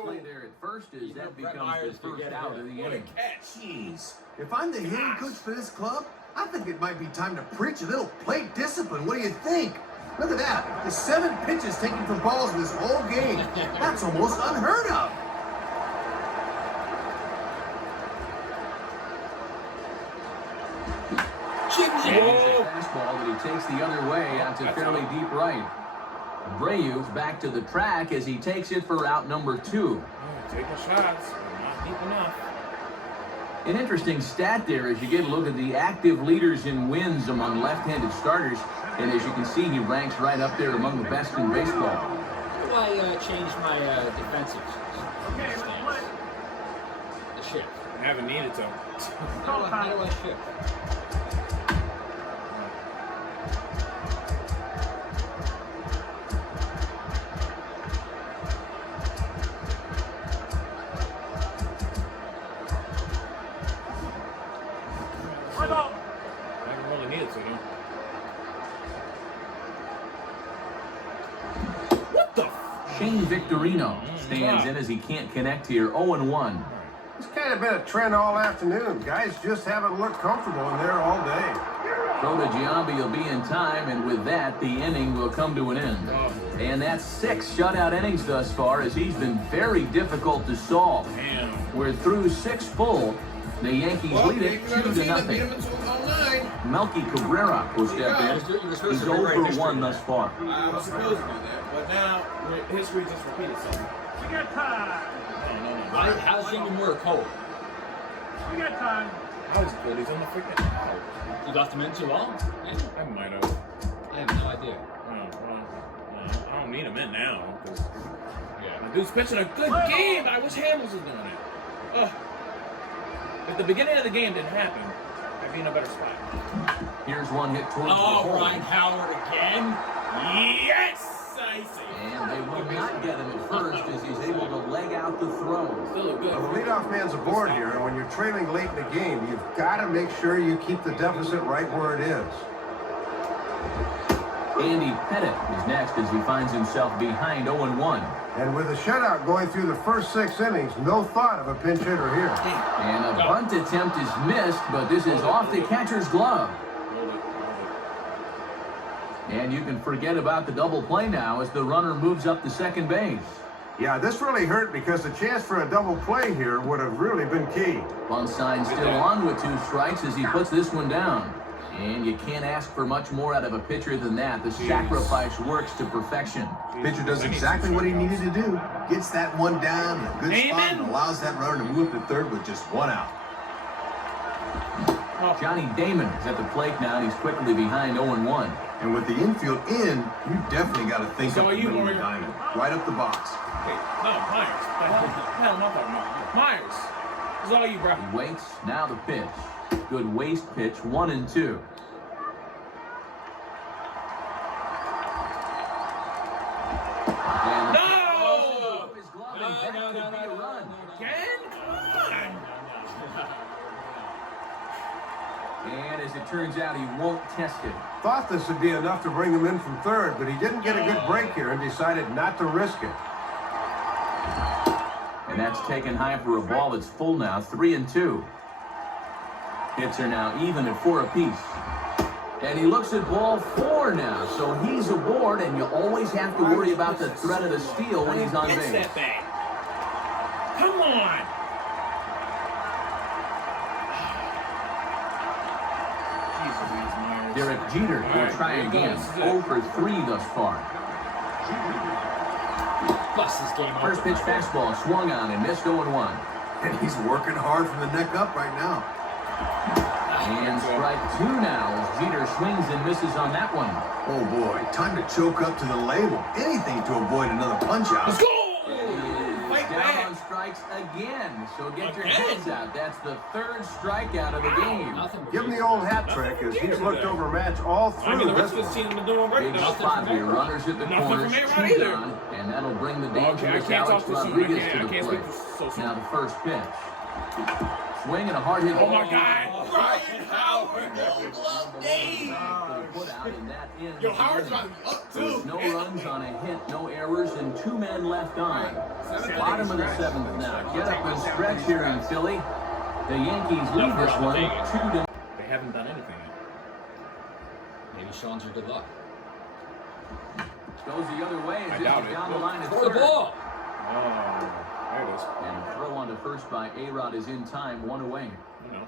Play there at first as that becomes the first out of the inning. Jeez. If I'm the hitting coach for this club, I think it might be time to preach a little plate discipline. What do you think? Look at that. The 7 pitches taken for balls in this whole game. That's almost unheard of. Fastball that he takes the other way out to fairly deep right. Abreu's back to the track as he takes it for out number 2. Taking shots, but not deep enough. An interesting stat there as you get a look at the active leaders in wins among left-handed starters. And as you can see, he ranks right up there among the best in baseball. How do I change my defensive stance? The shift. I haven't needed to. How do I shift? Shane Victorino stands in as he can't connect here, 0-1. It's kind of been a trend all afternoon. Guys just haven't looked comfortable in there all day. Throw to Giambi will be in time, and with that, the inning will come to an end. And that's 6 shutout innings thus far as he's been very difficult to solve. We're through 6 full. The Yankees lead it 2-0. Melky Cabrera will step in. He's 0-for-1 thus far. I was supposed to do that, but now history just repeated itself. We got time. No. How's Jimmy Moore cold? We got time. How is it good? He's on the freaking out. You left him in too long? I might have. I have no idea. No, I don't need him in now. Cause my dude's pitching a good game. I wish Hamels was doing it. Ugh. If the beginning of the game didn't happen, I'd be in a better spot. Here's one hit towards the Oh, hole. Ryan Howard again? Yes! I see. And they will not get him at first as he's able to leg out the throw. Still a good. Well, the leadoff man's aboard here, and when you're trailing late in the game, you've got to make sure you keep the deficit right where it is. Andy Pettite is next as he finds himself behind 0-1. And with a shutout going through the first 6 innings, no thought of a pinch hitter here. And a bunt attempt is missed, but this is off the catcher's glove. And you can forget about the double play now as the runner moves up to second base. Yeah, this really hurt because the chance for a double play here would have really been key. Bunt sign still on with 2 strikes as he puts this one down. And you can't ask for much more out of a pitcher than that. The sacrifice works to perfection. Pitcher does exactly what he needed to do. Gets that one down in a good spot and allows that runner to move to third with just 1 out. Johnny Damon is at the plate now, and he's quickly behind 0-1. And with the infield in, you definitely got to think So up are the you, middle of the Warrior? diamond. Right up the box. Hey, no, Myers. The hell am I talking about? Myers. This is all you, bro. He waits, now the pitch. Good waste pitch, 1-2. And No! His glove and that could be a run. Again? Come on. And as it turns out, he won't test it. Thought this would be enough to bring him in from third, but he didn't get a good break here and decided not to risk it. And that's taken high for a ball. It's full now, 3-2. Hits are now even at 4 apiece. And he looks at ball 4 now, so he's aboard, and you always have to worry about the threat of the steal when he's on base. That bag. Come on. Derek Jeter will try again. 0 for 3 thus far. Bust this game. First pitch fastball swung on and missed 0-1. And he's working hard from the neck up right now. And strike 2 now as Jeter swings and misses on that one. Oh boy, time to choke up to the label. Anything to avoid another punch out. Let's go! He's down on strikes again, so get your heads out. That's the 3rd strikeout of the game. Give him the old hat trick as he's looked overmatched all I mean, through the this rest of the one. team been doing great Big though. spot here. Runners at the Nothing corners, from A-Rod 2 either. down, and that'll bring the Okay, I dangerous can't Alex talk to soon. Rodriguez I to the can't plate. speak so soon. Now the first pitch. Swing and a hard hit. Oh my God! Ryan Howard, no glove day. Put out and that ends Yo, the Howard's inning. on up There was too. no runs on a hit, no errors, and 2 men left on. Bottom of the 7th now. Get up and stretch here in Philly. The Yankees lead this one 2-0. They haven't done anything yet. Maybe Sean's your good luck. Goes the other way as I this doubt is it. down the line at Throw the third. ball. Oh, there it is. And a throw on to first by A-Rod is in time, 1 away. You know.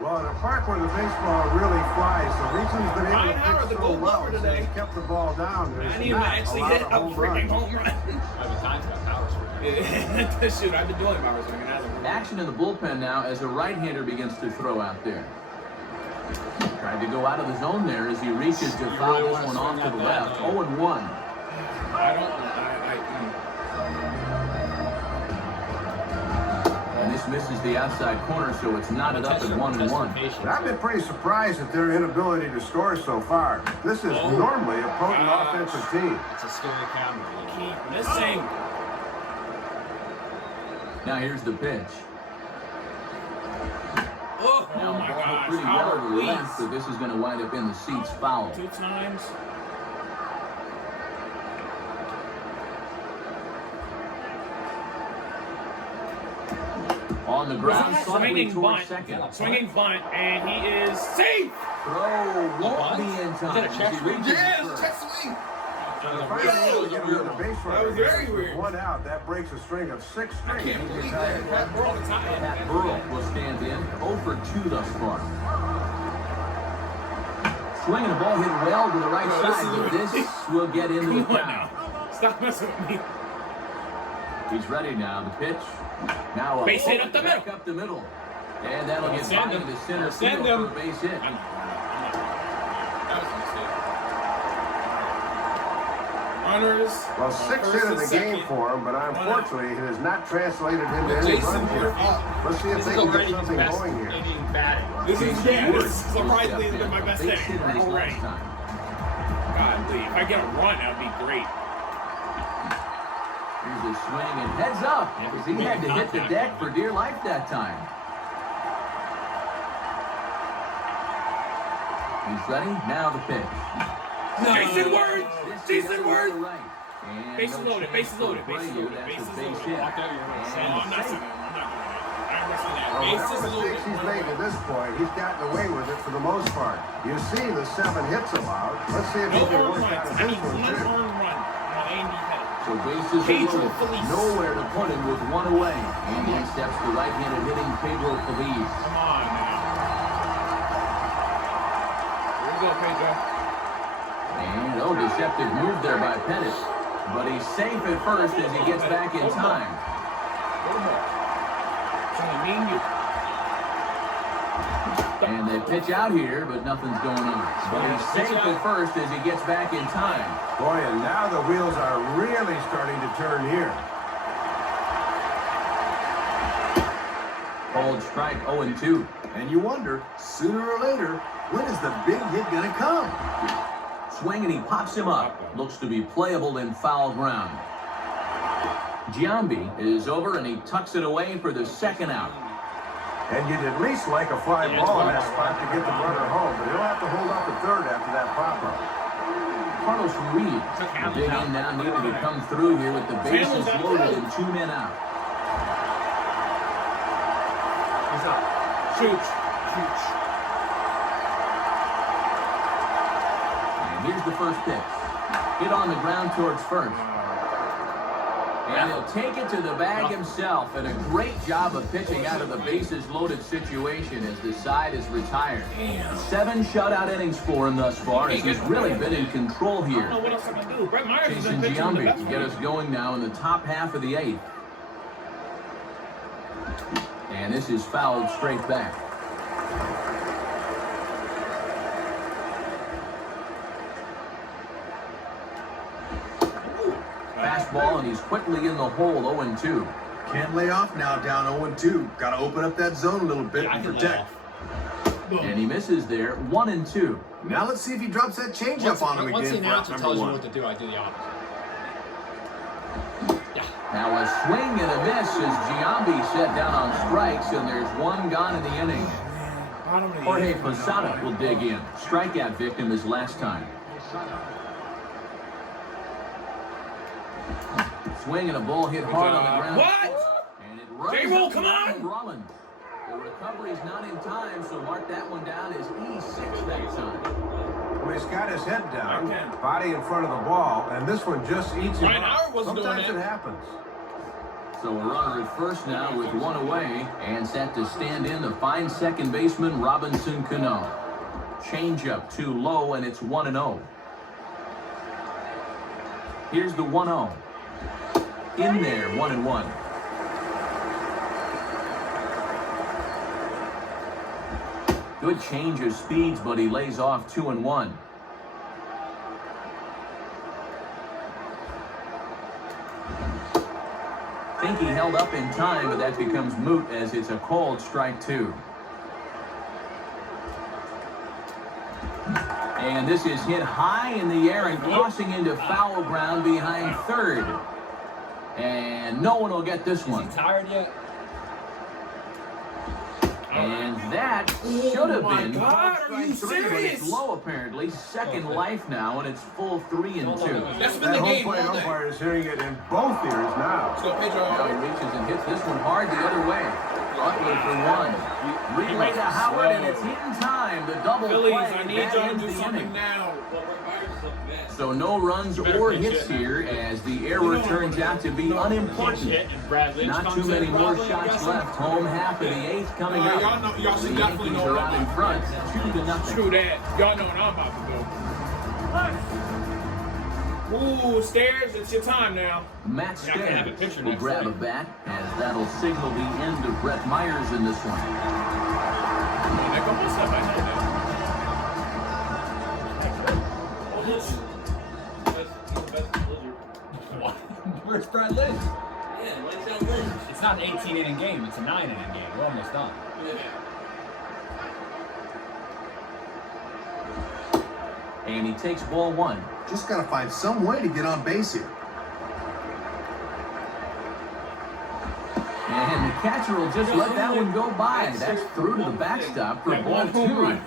Well, in a park where the baseball really flies, the reason he's been able Ryan to Howard, pitch the so gold well glover is today. he's kept the ball down. There's I didn't even not actually a lot hit of a home freaking runs. home run. By the time's got powers for him. Shoot, I've been doing power swinging. Action in the bullpen now as a right-hander begins to throw out there. Tried to go out of the zone there as he reaches to foul really this wanna one swing off to that the bat, left. don't you? 0-1. I don't. And this misses the outside corner, so it's knotted up at 1-1. But I've been pretty surprised at their inability to score so far. This is normally a potent gosh. offensive team. It's a scary camera. Keep missing. Now here's the pitch. Oh Now the my ball gosh, pretty well Howard, to the left, please. so this is going to wind up in the seats foul. 2 times. On the ground, slightly Swinging towards bunt. second. Swinging bunt, and he is safe. Throw won't be in time. Is that a check As he swing? reaches Yes, the first. check swing. Finally, get another base That runner was here. very weird. With 1 out, that breaks a string of 6 straight. Can't He's believe retired. that. Pat Burrell retired. Pat Burrell will stand in. 0 for 2 thus far. Swinging the ball hit well to the right Bro, side, but this will get into the Come on crowd. now. Stop messing with me. He's ready now. The pitch. Now a Base hit up the back middle. up the middle. And that'll get Send by him. to center Send field him. for a base hit. I'm not. That was a mistake. Runners. Well, 6th hit of the game for him, but unfortunately, it has not translated into any Jason, runs you're yet. up. Let's see if This they is can already get his something best going here. inning batting. This is Wood surprisingly stepped in. my best Base inning. hit in his Already. last time. Godly. If I get a run, that would be great. Here's a swing and heads up. Because he had to hit the deck for dear life that time. He's ready. Now the pitch. Jason Words! Jason Words! Right. Bases loaded, bases loaded, bases loaded, That's bases a base loaded. hit. No, I'm not saying that. I'm not doing that. I'm risking that. Well, Bases whatever loaded. mistakes he's made to this point, he's gotten away with it for the most part. You see the 7 hits allowed. Let's see if he No can earned work runs. out I of mean, this one, one too. earned run on Andy Pettite. So bases Pedro are loaded. Feliz. Nowhere to put him with 1 away. And in steps the right-handed hitting Pedro Feliz. Come on now. Here we go, Pedro. And deceptive move there by Pettit. But he's safe at first as he gets back in time. Go to ball. It's only me and you. And they pitch out here, but nothing's going on. But he's safe at first as he gets back in time. Boy, and now the wheels are really starting to turn here. Called strike 0-2. And you wonder, sooner or later, when is the big hit gonna come? Swing and he pops him up. Looks to be playable in foul ground. Giambi is over and he tucks it away for the 2nd out. And you'd at least like a fly ball in that spot to get the runner home, but he'll have to hold up the 3rd after that pop-up. Carlos Ruiz. The dig in now needed to come through here with the bases loaded and 2 men out. What's up? Shoot. And here's the first pitch. Hit on the ground towards first. And he'll take it to the bag himself. And a great job of pitching out of the bases loaded situation as the side is retired. 7 shutout innings for him thus far as he's really been in control here. I don't know what else I can do. Brett Myers Chase has and been pitching the Giambi best to for get me. us going now in the top half of the 8th. And this is fouled straight back. Fastball, and he's quickly in the hole, 0-2. Can't lay off now, down 0-2. Got to open up that zone a little bit Yeah, I and can lay protect. off. And he misses there, 1-2. Now let's see if he drops that changeup on him Once the again for announcer out tells you number what 1. to do, I do the opposite. Now a swing and a miss as Giambi set down on strikes, and there's 1 gone in the inning. Bottom of the Jorge eighth. Posada will dig in. Strikeout victim his last time. Swing and a ball hit hard on the ground. What? And it runs J-Roll, up come the on! line, Rollins. The recovery's not in time, so mark that one down as E6 that time. Well, he's got his head down, Okay. body in front of the ball, and this one just eats him Ryan up. Howard wasn't doing Sometimes that. it happens. So a runner at first now with 1 away, and set to stand in the fine second baseman Robinson Cano. Changeup too low, and it's 1-0. Here's the 1-0. In there, 1-1. Good change of speeds, but he lays off 2-1. Think he held up in time, but that becomes moot as it's a called strike 2. And this is hit high in the air and crossing into foul ground behind third. And no one will get this one. Is he tired yet? And that should have my been God, are you strike 3, but serious? it's low apparently. Second life now, and it's full 3-2. That's been That the home game plate all day. umpire is hearing it in both ears now. Let's go, Now Pedro. he reaches and hits this one hard the other way. Utley for 1. Relay to Howard, and it's in time. The double Phillies, play. I need That y'all to ends do the something inning. now. So no runs or hits here as the error turns out to be unimportant. Not too many more shots left. Home half of the 8th coming up. Y'all know, y'all The should definitely Yankees know are what out in I'm front, about. 2-0. Screw that. Y'all know what I'm about to do. Ooh, Stairs, it's your time now. Matt Yeah, I can have a Stairs picture will next grab to a me. bat as that'll signal the end of Brett Myers in this one. They go one step ahead now. What? Where's Brad Liz? It's not an 18-inning game. It's a 9-inning game. We're almost done. And he takes ball 1. Just got to find some way to get on base here. And the catcher will just let that one go by. That's through to the backstop for That ball one home 2. run.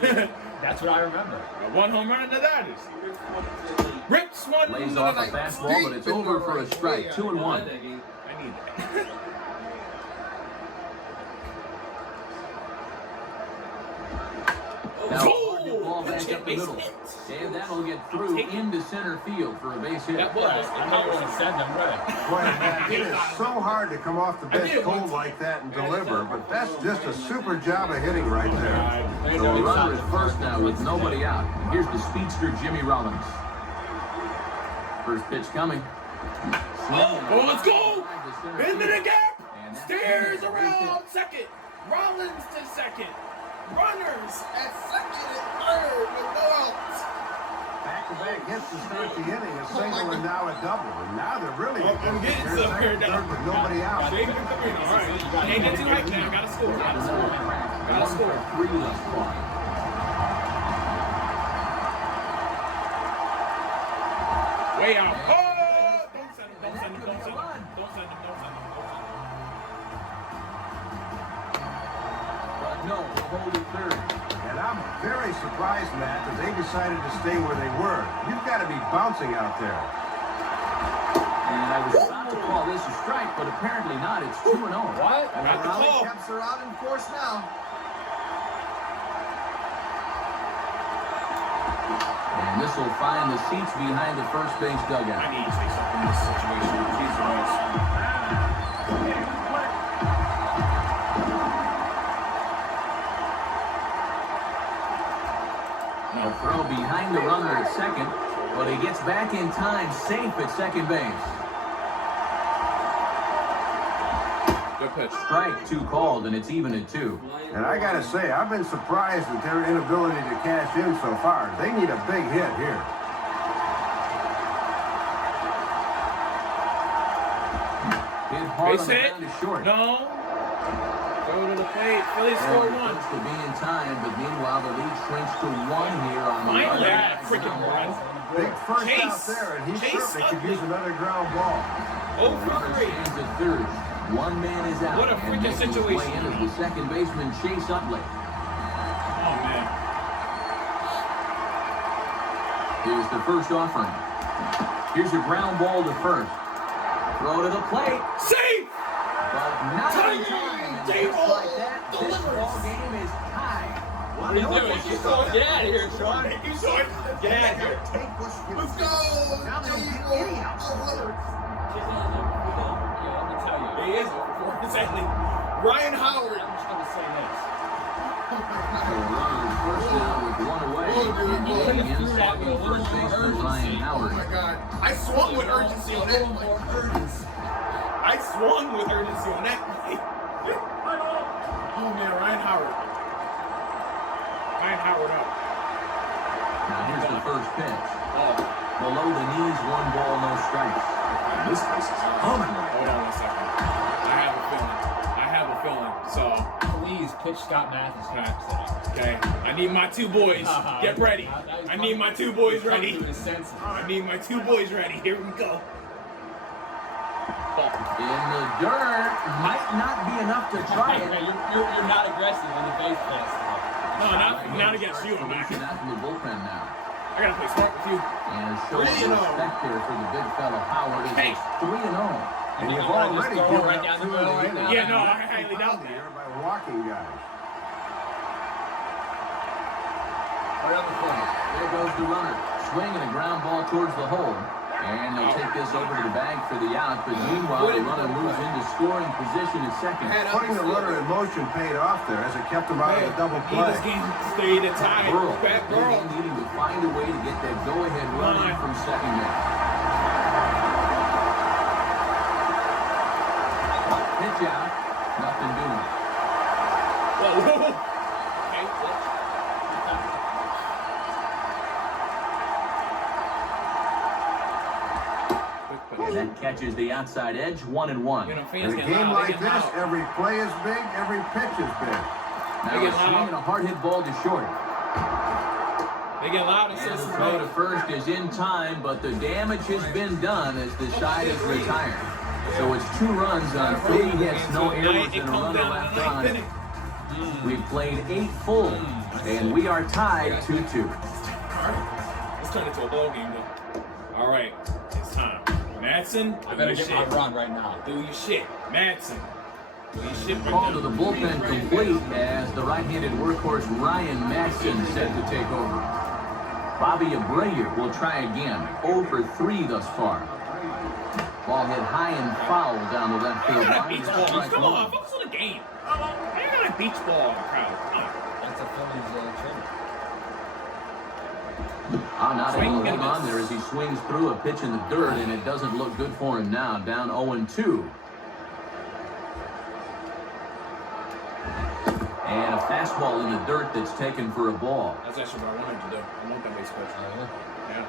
That's what I remember. One home run into that is. Rips one. Lays off a fastball, but it's over for a strike. 2-1. I need that. Now, Oh, hard hit ball back up the middle. And that'll get through into center field for a base hit. That was. I'm not going to send them right. Boy, man, it is so hard to come off the I did bench it cold once. like that and deliver, but that's just a super job of hitting right there. So a runner at first now with nobody out. Here's the speedster Jimmy Rollins. First pitch coming. Oh, let's go! Into the gap! Stairs around second. Rollins to second. Runners at second and third with no outs. Back-to-back hits to start the inning, a single and now a double. And now they're really I'm getting they're some here second, now. third with nobody out. Save it for three. All right. Can't get too hyped now. Gotta score. Gotta score. Gotta score. 3 thus far. Way out. Oh! Don't send him. Don't send him. Don't send him. Don't send him. Don't send him. Don't send him. But no, hold it third. And I'm very surprised, Matt, that they decided to stay where they were. You've got to be bouncing out there. And I was about to call this a strike, but apparently not. It's 2-0. What? Not the Rally call. caps are out in force now. And this will find the seats behind the first base dugout. I need to say something in this situation. Jesus Christ. A throw behind the runner at second, but he gets back in time, safe at second base. Good pitch. Strike 2 called, and it's even at 2. And I got to say, I've been surprised at their inability to cash in so far. They need a big hit here. Hit hard Base on the hit. ground to short. No. Go to the plate. Phillies score And one. close to being time, but meanwhile the lead shrinks to 1 here on the Finally, other that freaking run. Big first Chase. out there, and he Chase certainly could Utley. use another ground ball. Oh, runner for 3. stands at third. One man is out. What a and freaking making his way situation. in is the second baseman, Chase Utley. Oh, man. Here's the first offering. Here's a ground ball to first. Throw to the plate, Safe! but not in Timing! time. And Dave just like that, this delivers. ball game is tied. What are you doing? Get out of here, Sean. You saw it. Get out of here. Take what's given. Let's go. Now they don't get any outside. He is over 4. Exactly. Ryan Howard. I'm just going to say this. So runner is first down with 1 away. Oh, dude, And oh, getting you in threw that with a first little baseman urgency. Ryan Oh Howard. my God. I swung with urgency on that. I swung with urgency on that. Oh man, Ryan Howard. Ryan Howard up. Now here's the first pitch. Oh. Below the knees, 1 ball, no strikes. This place is humming right Hold on 1 second. I have a feeling. So, Please pitch Scott Mathis back today. okay. I need my 2 boys. Get ready. I need my 2 boys ready. I need my 2 boys ready. Here we go. In the dirt, might not be enough to try it. You're not aggressive on the base pass. No, not against you. I'm not. Solution out in the bullpen now. I gotta play smart with you. And a show of 3-0. respect here for the big fella Howard as Hey. it's 3-0. And you've wanna just already throw given right up down the 2 middle of the right now? innings. Yeah, no, I highly doubt that. Here by walking guys. Right on the corner. There goes the runner. Swinging a ground ball towards the hole. And they'll take this over to the bag for the out. But meanwhile, the runner moves into scoring position at second. Putting the runner in motion paid off there as it kept him out of the double play. This game stayed at tie. Burrow, Pat Burrow. needing to find a way to get that go-ahead run in from second base. Pitch out, nothing doing. Whoa. Okay, let's. And that catches the outside edge, 1-1. You know, In fans a get game loud. like They get this, loud. every play is big, every pitch is big. Now They a get swing loud. and a hard hit ball to short. They get loud and And says the throw to it's first is in time, but the damage has been done as the side is retired. So it's 2 runs on 3 hits, no errors, and a runner left on. We've played 8 full, and we are tied 2-2. Let's turn it to a ball game, though. All right, it's time. Madsen, I do better your get shit. my run right now. Do your shit. Madsen, do your shit right Call now. to the bullpen complete as the right-handed workhorse Ryan Madsen set to take over. Bobby Abreu will try again. 0 for 3 thus far. Ball hit high and foul down the left I field got a line. beach That's ball. strike Come one. on, focus on the game. I got a beach ball in the crowd. Come on. That's a Phillies trigger. Not Swing able to and hold on miss. there as he swings through a pitch in the dirt, and it doesn't look good for him now. Down 0-2. And a fastball in the dirt that's taken for a ball. That's actually what I wanted to do. I want that base coach. Yeah.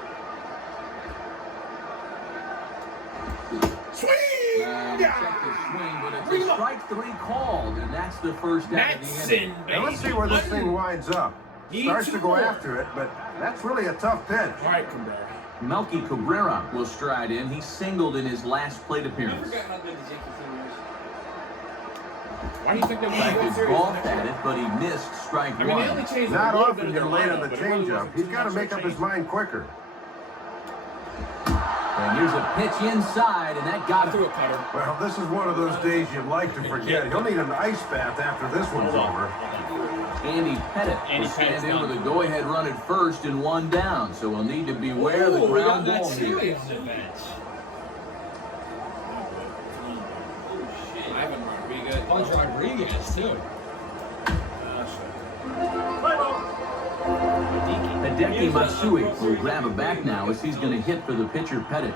Swing! And Yeah! check the swing, but it's Bring him a up. strike 3 called, and that's the first out of the Madsen, inning. baby. Now let's see where this thing winds up. Need Starts 2 to go more. after it, but that's really a tough pitch. All right, Cabrera. Melky Cabrera will stride in. He singled in his last plate appearance. Why do you think they won the Like World his Series? golf at it, but he missed strike I mean, they only one. changed Not a little often bit of you're their late lineup, on the but it really changeup. wasn't He's too got to much make of up a his change. mind quicker. And here's a pitch inside, and that got Threw him. a cutter. Well, this is one of those days you'd like to forget. He'll need an ice bath after this one's over. Andy Pettite will stand in with a go-ahead run at first and one down, so we'll need to beware the ground ball here. Ivan Rodriguez. Punch Rodriguez, too. Play ball. Hideki Matsui will grab it back now as he's going to hit for the pitcher Pettit.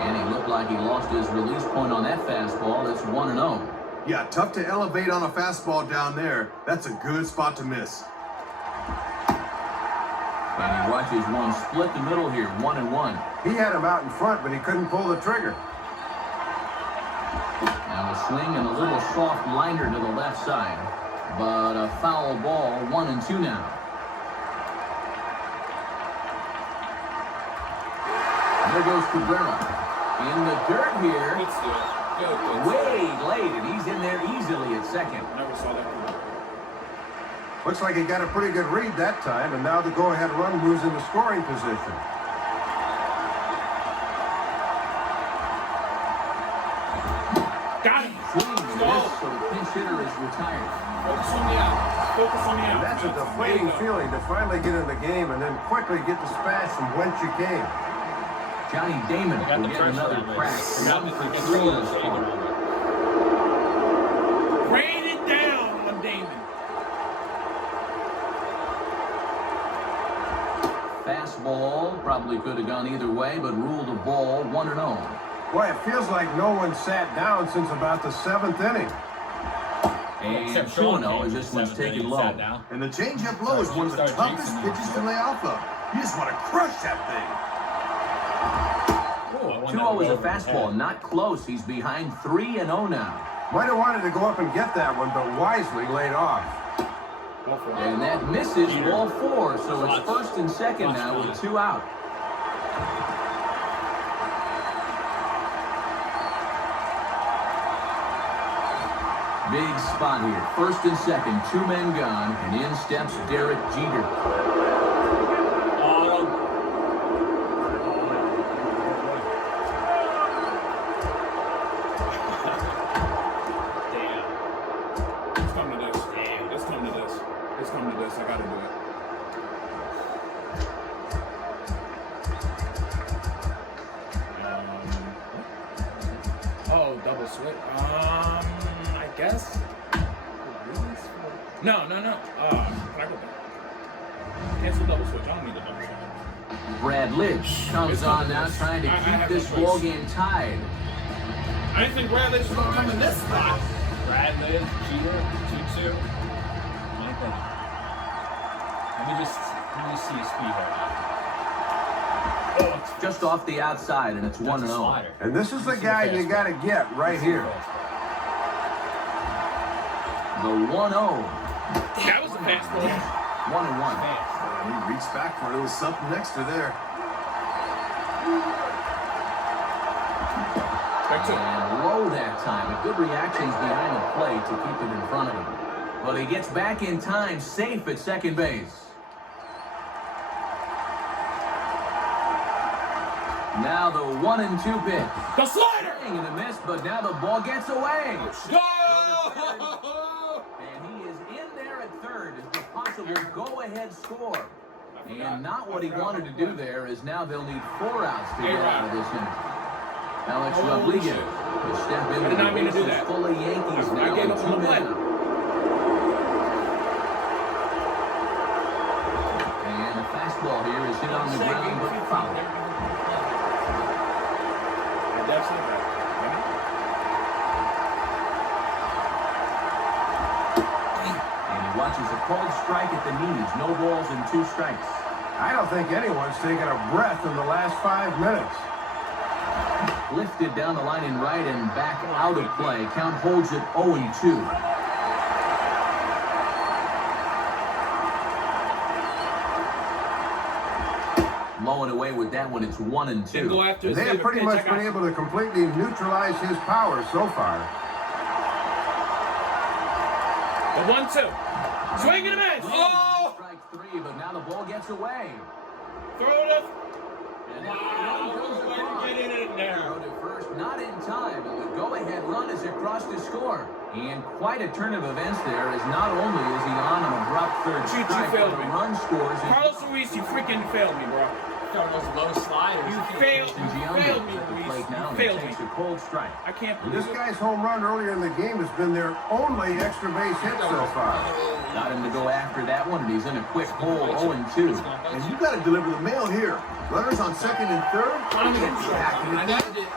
And he looked like he lost his release point on that fastball. It's 1-0. Yeah, tough to elevate on a fastball down there. That's a good spot to miss. And he watches one split the middle here, 1-1. He had him out in front, but he couldn't pull the trigger. Now a swing and a little soft liner to the left side. But a foul ball, 1-2 now. There goes Cabrera. In the dirt here. Good steal. Good. Way late, and he's in there easily at second. Never saw that coming. Looks like he got a pretty good read that time, and now the go-ahead run moves into scoring position. Got him. Swing and miss, so the pinch hitter is retired. Focus on the out. Focus on the out. And that's a deflating feeling to finally get in the game and then quickly get the smash from whence you came. Johnny Damon Got will the get first another one. crack. Got 1 the for 3 three this far. Rain it down on Damon. Fastball probably could have gone either way, but ruled a ball, 1-0. Boy, it feels like no one sat down since about the 7th inning. And Except Sean 2-0 came as this one's seventh inning, taken low. sat down. And the changeup low is one of the Start toughest jinxing pitches to lay off of. You just want to crush that thing. 2-0 is a fastball, not close. He's behind 3-0 now. Might have wanted to go up and get that one, but wisely laid off. And that misses ball 4, so it's first and second now with 2 out. Big spot here. First and second, 2 men gone, and in steps Derek Jeter. I gotta do it. Oh, double switch. I guess. No. Can I go back? Cancel double switch. I don't need a double switch. Brad Lidge comes on now, trying to keep this ball game tied. I didn't think Brad Lidge was gonna come in this spot. Brad Lidge, Jeter, 2-2. My thing. Let me just see his speed right now. Oh, it's just off the outside, and it's 1-0. And this is the guy you got to get right here. The 1-0. That was a fastball. 1-1. He reached back for it. It was something extra there. And low that time. A good reactions behind the plate to keep it in front of him. But he gets back in time, safe at second base. Now the 1-2 pitch. The slider! And a miss, but now the ball gets away. Go! And he is in there at third as the possible go-ahead score. And not what he wanted to do there, is now they'll need 4 outs to get out of this inning. Alex Rodriguez will step into the bases full of Yankees now with 2 men out. And the fastball here is hit on the ground but foul. And he watches a cold strike at the knees. No balls and 2 strikes. I don't think anyone's taken a breath in the last 5 minutes. Lifted down the line in right and back out of play. Count holds it 0-2. Low and away with with that one. It's 1-2. Then go after his They have favorite pretty pitch. much been able to completely neutralize his power so far. The 1-2. Swing and a miss. Oh! Strike 3, but now the ball gets away. Throw it. And Wow, way to get it in there. Throw to first, not in time. And the go-ahead run is across to score. And quite a turn of events there, as not only is he on an abrupt third You strike, failed but the me. run scores. Carlos Ruiz, you freaking failed me, bro. Throwing those low sliders. You Jeter and failed Giambi me, at the Ruiz. plate now, You and failed he takes me. a cold strike. I can't This believe it. guy's home run earlier in the game has been their only extra base hit so far. Got him to go after that one, and he's in a quick hole, 0-2. And you got to deliver the mail here. Runners on second and third. I needed it.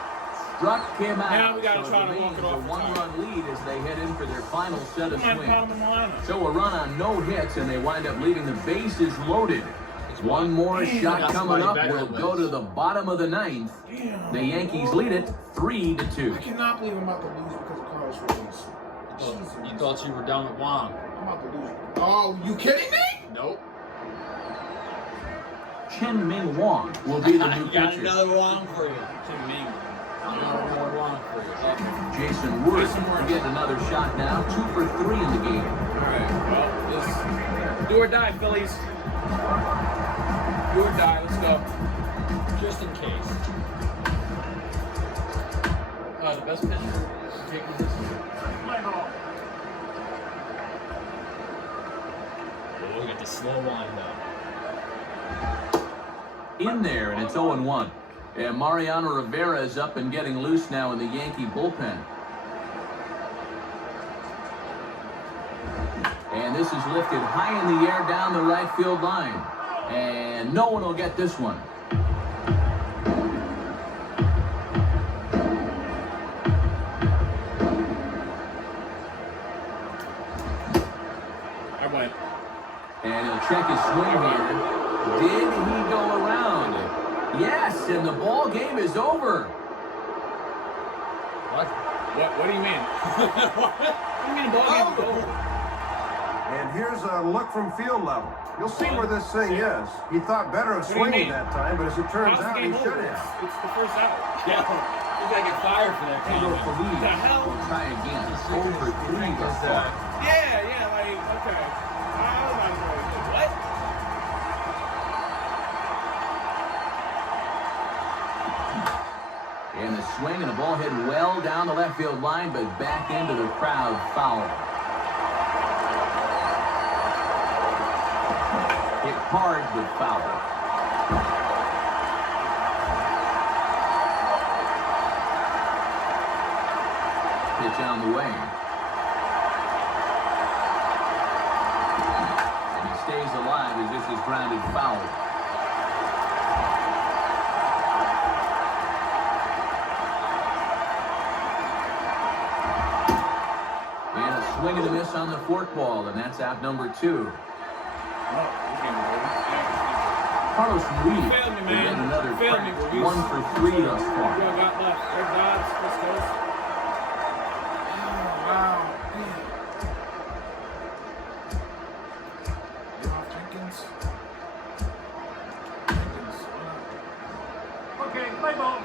Struck him out. Now we gotta so try to remains walk it off a the one-run lead as they head in for their final set of Come on, swings. bottom of the lineup. So a run on no hits, and they wind up leaving the bases loaded. One more shot coming up will go to the bottom of the ninth. Damn. The Yankees lead it 3-2. I cannot believe I'm about to lose because of Carlos Ruiz. You thought you were done with Wong. I'm about to lose. Oh, you kidding me? Nope. Chen Ming Wong will be the new You got pitcher. another Wong for you. Chen Ming. Another Wong for you. Jason Wood will get another shot now. 2 for 3 in the game. All right. Well, let's do or die, Phillies. Do or die. Let's go. Just in case. The best pitcher taking this one. Play ball. Oh, we got the slow wind up. In there, and it's 0-1. And Mariano Rivera is up and getting loose now in the Yankee bullpen. And this is lifted high in the air down the right field line. And no one will get this one. I went. And he'll check his swing here. Did he go around? Yes, and the ball game is over. What? What do you mean? What do you mean ball game is over? And here's a look from field level. You'll see where this thing is. He thought better of What do you swinging mean? that time, but as it turns How's the out, he game over? should have. It's the first out. Yeah. He's gotta get fired for that Pedro comment. Feliz The hell? will try again. 0 for 3 thus far. Yeah, like, okay. I was like, what? And the swing and the ball hit well down the left field line, but back into the crowd, foul. Hit hard, but foul. Pitch on the way. And he stays alive as this is grounded foul. And a swing and a miss on the forkball, and that's out number 2. Carlos Ruiz You failed me, will get man. another You failed me, crack. Ruiz. 1 for 3 thus What far. do I got left? Red dots. Let's go. Oh, wow. Damn. Jenkins. Okay, play ball.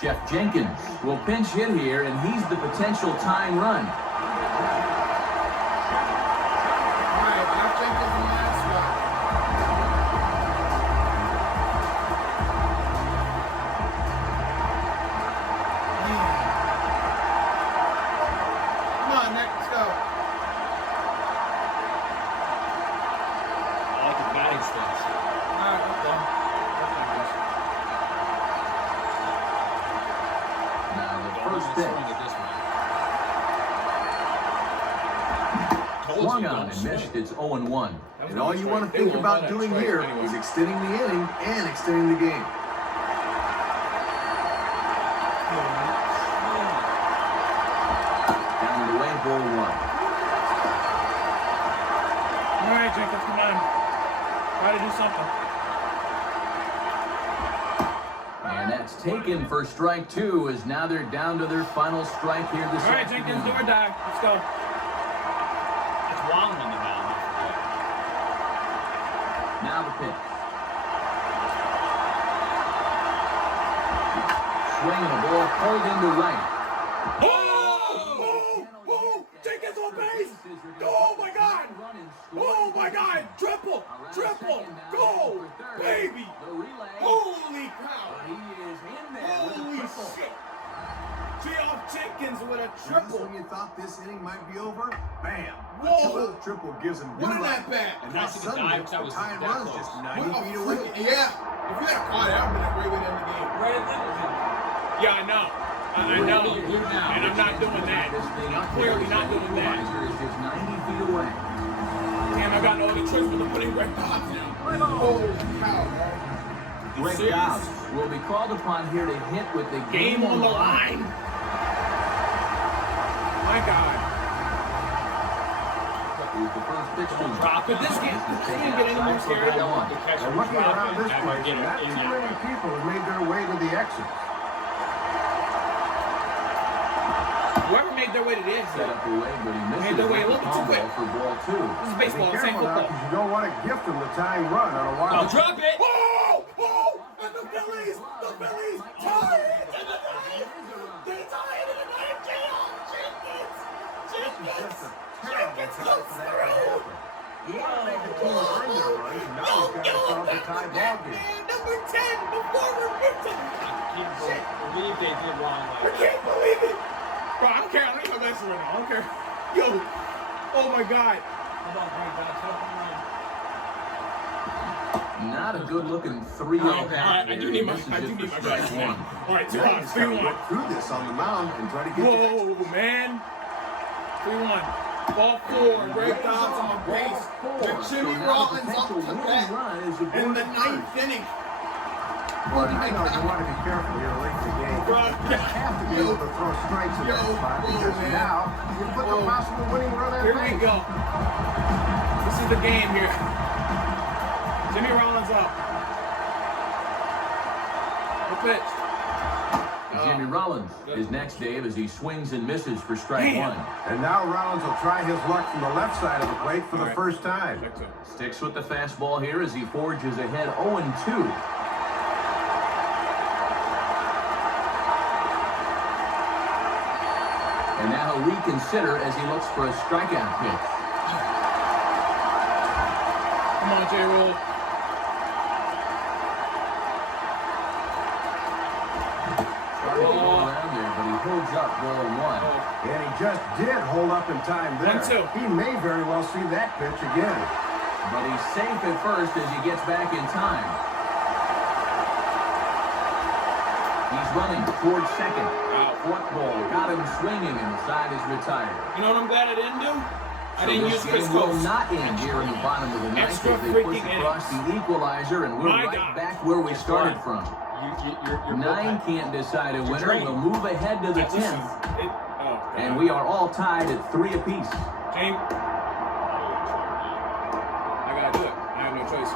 Jeff Jenkins will pinch hit here, and he's the potential tying run. All right, Jeff Jenkins in the last spot. Come on, Nick, let's go. I like his batting stance. All right, I'm done. Now the Don't first even pitch. swing at this one. Told Swung you, on don't and swing. missed. It's 0-1. And all you want to think about doing here is extending the inning and extending the game. Down the way, ball 1. All right, Jenkins, come on. Try to do something. And that's taken for strike 2, as now they're down to their final strike here this All right, afternoon. Jenkins, do or die. Let's go. It's Wong on the mound. Now the pitch. swing and a ball pulled into right. Oh! Jenkins on base! Oh my God! Oh my God! Triple! Go! Baby! Holy cow! Holy shit! Geoff Jenkins with a Just triple! when you thought this inning might be over, bam! Whoa. A two-out triple gives him What new an life. at-bat! And now That's a suddenly, dive, that the was tying that run's close. just What 90 a feet away. freaking, yeah! If you had caught it, that would have been a great way to end the game. Yeah, I know. I know. And I'm not doing that. I'm clearly not doing that. Is just 90 feet away. Damn, I got no other choice but to put in Greg Dobbs now. Holy cow, man. Greg Serious? Dobbs will be called upon here to hit with the Game on the line. My God. Here's the first pitch to him. Could this game get any more scary? And looking around this place, not too many people have made their way to the exits. Whoever made their way to the Set exit. up the way, but he misses Made their way a with the little too quick. ball for ball two. This is Be baseball, this ain't careful now, football. because you don't want to gift them the tying run on a wild. Drop it! And the Phillies tie it in the ninth. They tie it in the ninth. Jenkins comes through. You want to make the team earn their runs, and now he's got himself a tie ball game. Man, number 10 before we're missing. I can't believe they did wrong I like that. can't believe it. Bro, I don't care. I don't even know that's right now. I don't care. Yo, oh my God. Not a good looking 3-0 All right, count. I do need my guys. All right, 2 Now outs, he's got to 3-1. work through this on the mound and try to get Whoa, man. 3-1. Ball 4. Greg Dobbs on base. With Jimmy Rollins up to bat in the 9th inning. But I know you want to be careful here late in the game. Bro, You have to be able to throw strikes in that spot, because man. now you put the possible winning run at Here we base. go. This is the game here. Jimmy Rollins up. The pitch. Jimmy Rollins is next, Dave, as he swings and misses for strike Damn. one. And now Rollins will try his luck from the left side of the plate for the All right. first time. Sticks with the fastball here as he forges ahead 0-2. And now he'll reconsider as he looks for a strikeout pitch. Come on, J-Roll. Started to go around there, but he holds up ball one. And he just did hold up in time there. 1-2. He may very well see that pitch again. But he's safe at first as he gets back in time. He's running towards second. Fourth ball got him swinging, and the side is retired. You know what I'm glad I didn't do? I So didn't this use Chris game will Coates. not end here in the bottom of the ninth Extra as they push freaking across innings. the equalizer, and we're My right God. back where we started from. You're 9 can't decide a winner. trained. We'll move ahead to the 10th, and we are all tied at 3 apiece. James, I gotta do it. I have no choice.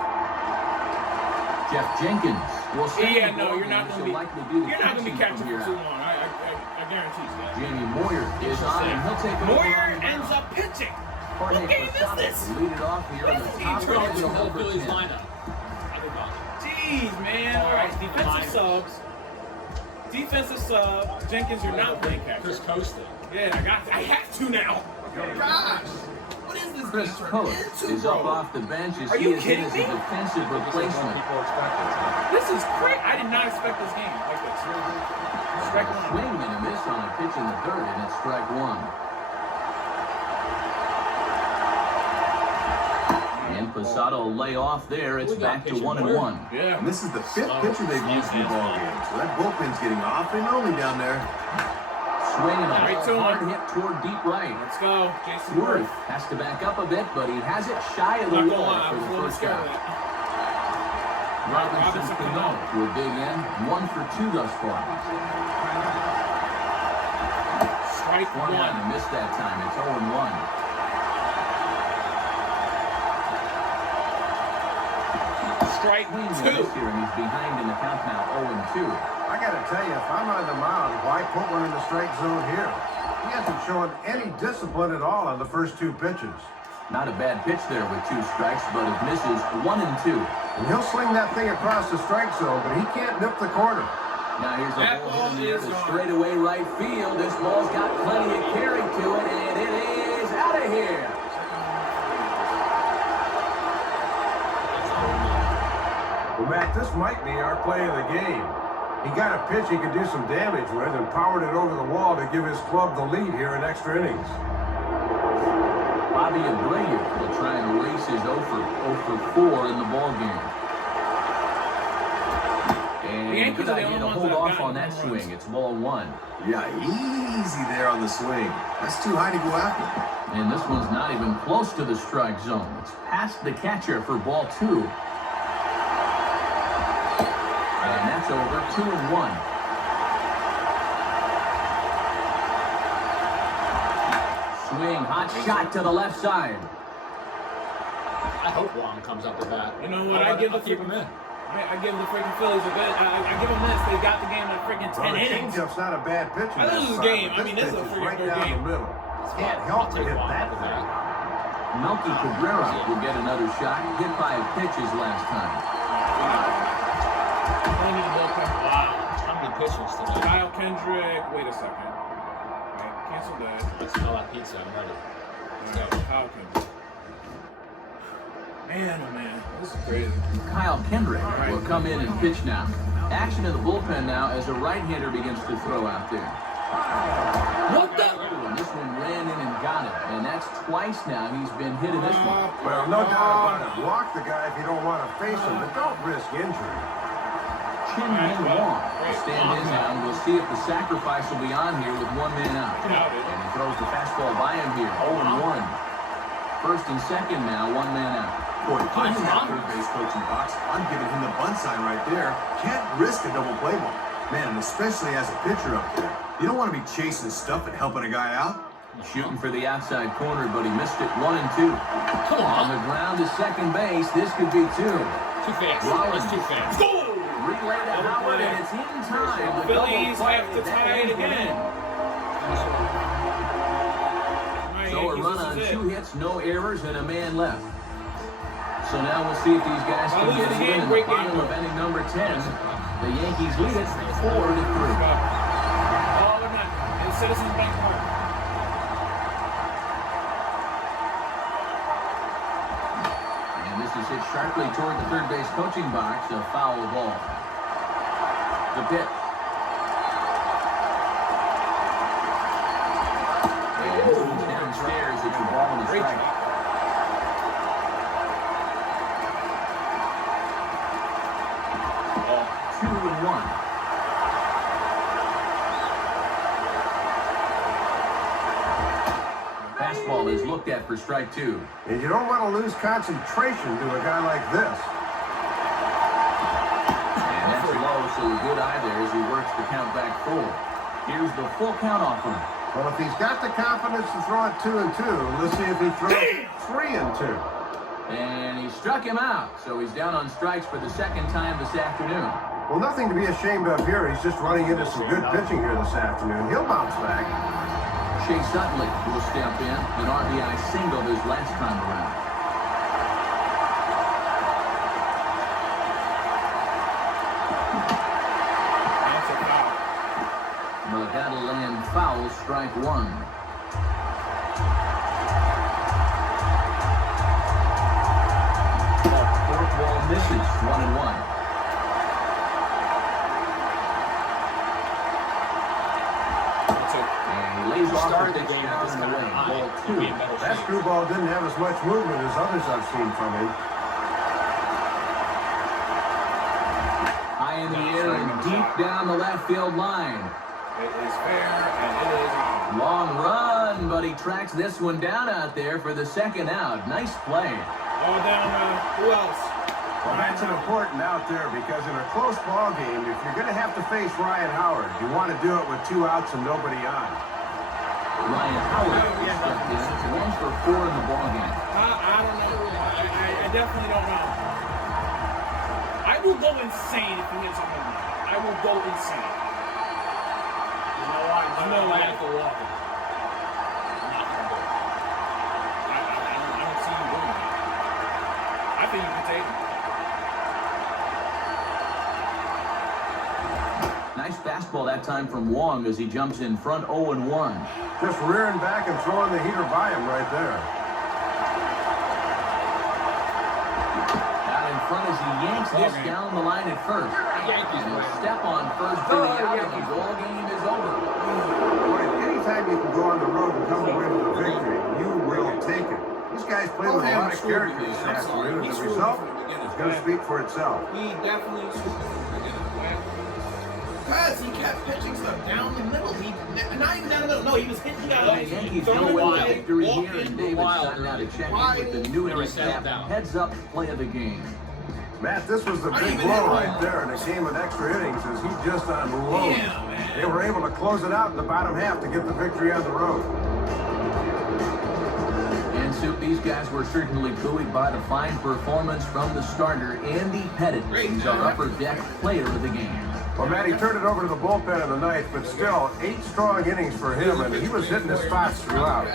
Jeff Jenkins will stay Yeah, in the no, ball you're game, not so gonna be. likely do the You're not gonna be catching catching from for here too out. long. I guarantee you that. Jamie Moyer is on, and he'll take over. Moyer on the ends mound. up pitching. Jorge What game is Posada this? will lead it off here in the What is top this of game? the The whole number Phillies 10. lineup. Jeez, man. All right, defensive subs. Defensive sub. Jenkins, you're not playing catcher. Chris Costa. Yeah, I have to now. Gosh. What is this? Chris game Coates turned into, is bro? up off the bench as Are he you is in kidding as me? a defensive replacement. People expected. This is crazy. I did not expect this game like this. Strike one. Swing and a miss on a pitch in the third, and it's strike one. And Posada will lay off there. It's back to 1-1. Yeah. And this is the 5th pitcher they've used in the ball game. So that bullpen's getting awfully lonely down there. Swing and a Right to hard him. hit toward deep right. Let's go, Jason Worth Worth. has to back up a bit, but he has it shy of the Not gonna wall lie, I for was a the little first scared out. of that. Robinson Cano to a big end, 1 for 2 thus far. Strike One one. and missed that time. It's 0-1. Strike Clean one two. this year, and he's behind in the count now, 0-2. I got to tell you, if I'm on the mound, why put one in the strike zone here? He hasn't shown any discipline at all on the first 2 pitches. Not a bad pitch there with 2 strikes, but it misses 1-2. And he'll sling that thing across the strike zone, but he can't nip the corner. Now here's a That ball ball hit in the air is to gone. straightaway right field. This ball's got plenty of carry to it, and it is out of here. Well, Matt, this might be our play of the game. He got a pitch he could do some damage with and powered it over the wall to give his club the lead here in extra innings. Bobby Abreu will try and erase his 0 for 4 in the ballgame. And good idea to hold off on that swing. It's ball 1. Yeah, easy there on the swing. That's too high to go after. And this one's not even close to the strike zone. It's past the catcher for ball 2. And that's over. 2-1. Swing, hot shot to the left side. I hope Wong comes up with that. You know what? I give the keep him in. I give the freaking Phillies a bit. I give them this. They got the game in freaking 10 Well, the innings. changeup's not a bad pitch. I lose this game. I mean, this is a freaking right good down game. the middle. Can't I'll help but take hit Wong that with thing. that. Melky Cabrera will get another shot. Hit by a pitch his last time. Only the bullpen. Wow. How many pitchers today? Kyle Kendrick. Wait a second. Right, cancel that. Let's smell that pizza. I'm ready. Let's go. Kyle Kendrick. Man, oh man, this is crazy. Kyle Kendrick will come in and pitch now. Action in the bullpen now as a right-hander begins to throw out there. What the? And this one ran in and got it. And that's twice now he's been hit in this one. Well, no doubt about it. Block the guy if you don't want to face him, but don't risk injury. Chin Min Wong will stand in now, and we'll see if the sacrifice will be on here with 1 man out. And he throws the fastball by him here. 0-1. First and second now, 1 man out. Boy, put him in that third base coaching box. I'm giving him the bunt sign right there. Can't risk a double play ball. Man, and especially as a pitcher up there. You don't want to be chasing stuff and helping a guy out. Shooting for the outside corner, but he missed it. 1 and 2. Come On on. the ground to second base. This could be 2. Too fast. Rollins. That's too fast. Go! Relay to Howard, and it's in time. The Phillies double play have to that tie it ends the again. inning. So a run on 2 hits, no errors, and a man left. So now we'll see if these guys can get even in the bottom of inning number 10. The Yankees lead it 4-3. Oh, we're not. It's Citizens Bank Park. And this is hit sharply toward the third base coaching box, a foul ball. The pitch. And this one's downstairs, it's a ball and a strike. Oh, 2-1. Fastball is looked at for strike 2. And you don't want to lose concentration to a guy like this. And that's low, so a good eye there as he works the count back 4. Here's the full count offering. Well, if he's got the confidence to throw it 2 and 2, let's see if he throws 3 and 2. And he struck him out, so he's down on strikes for the second time this afternoon. Well, nothing to be ashamed of here. He's just running into some good pitching here this afternoon. He'll bounce back. Chase Utley will step in, an RBI single his last time around. That's a foul. But that'll land foul, strike 1. Fourth ball misses, 1-1. And he lays off Started the the pitch game down with in this the kind of lane. Ball eye. He'd be in 2. better That shape. screwball didn't have as much movement as others I've seen from him. High in the air and deep down the left field line. It is fair, and it is on. Long run, but he tracks this one down out there for the second out. Nice play. All down, who else? Well, that's an important out there because in a close ball game, if you're going to have to face Ryan Howard, you want to do it with 2 outs and nobody on. Ryan Howard stepped in. 1 for 4 in the ballgame. I don't know. I definitely don't know. I will go insane if he hits a home run. I will go insane. You know what? I know I that. have to walk him. I'm not gonna do it. I don't see you doing that. I think you can take him. Nice fastball that time from Wong as he jumps in front 0-1. Just rearing back and throwing the heater by him right there. Out in front as he yanks this down the line at first. And he'll step on first for the out, and the ball game is over. Boy, anytime you can go on the road and come away with a victory, you will take it. These guys played with a lot of character this afternoon, and the result is going to speak for itself. He definitely swooped from the beginning. Because he kept pitching stuff down the middle. Not even down the middle. No, he was hitting down The Yankees go away with a victory here, and David signed out a check with the new era cap heads-up play of the game. Matt, this was the big blow right there in a game with extra innings as he just unloaded. Damn, They were able to close it out in the bottom half to get the victory on the road. And so these guys were certainly buoyed by the fine performance from the starter, Andy Pettite. He's our upper deck player of the game. Well, Matt, he turned it over to the bullpen in the ninth, but still, 8 strong innings for him, and he was hitting his spots throughout.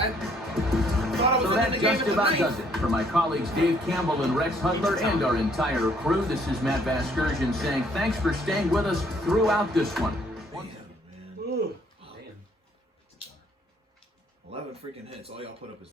So that just about does it. For my colleagues Dave Campbell and Rex Hudler and our entire crew, this is Matt Vasgersian saying thanks for staying with us throughout this one. Damn. 11 freaking hits. All y'all put up is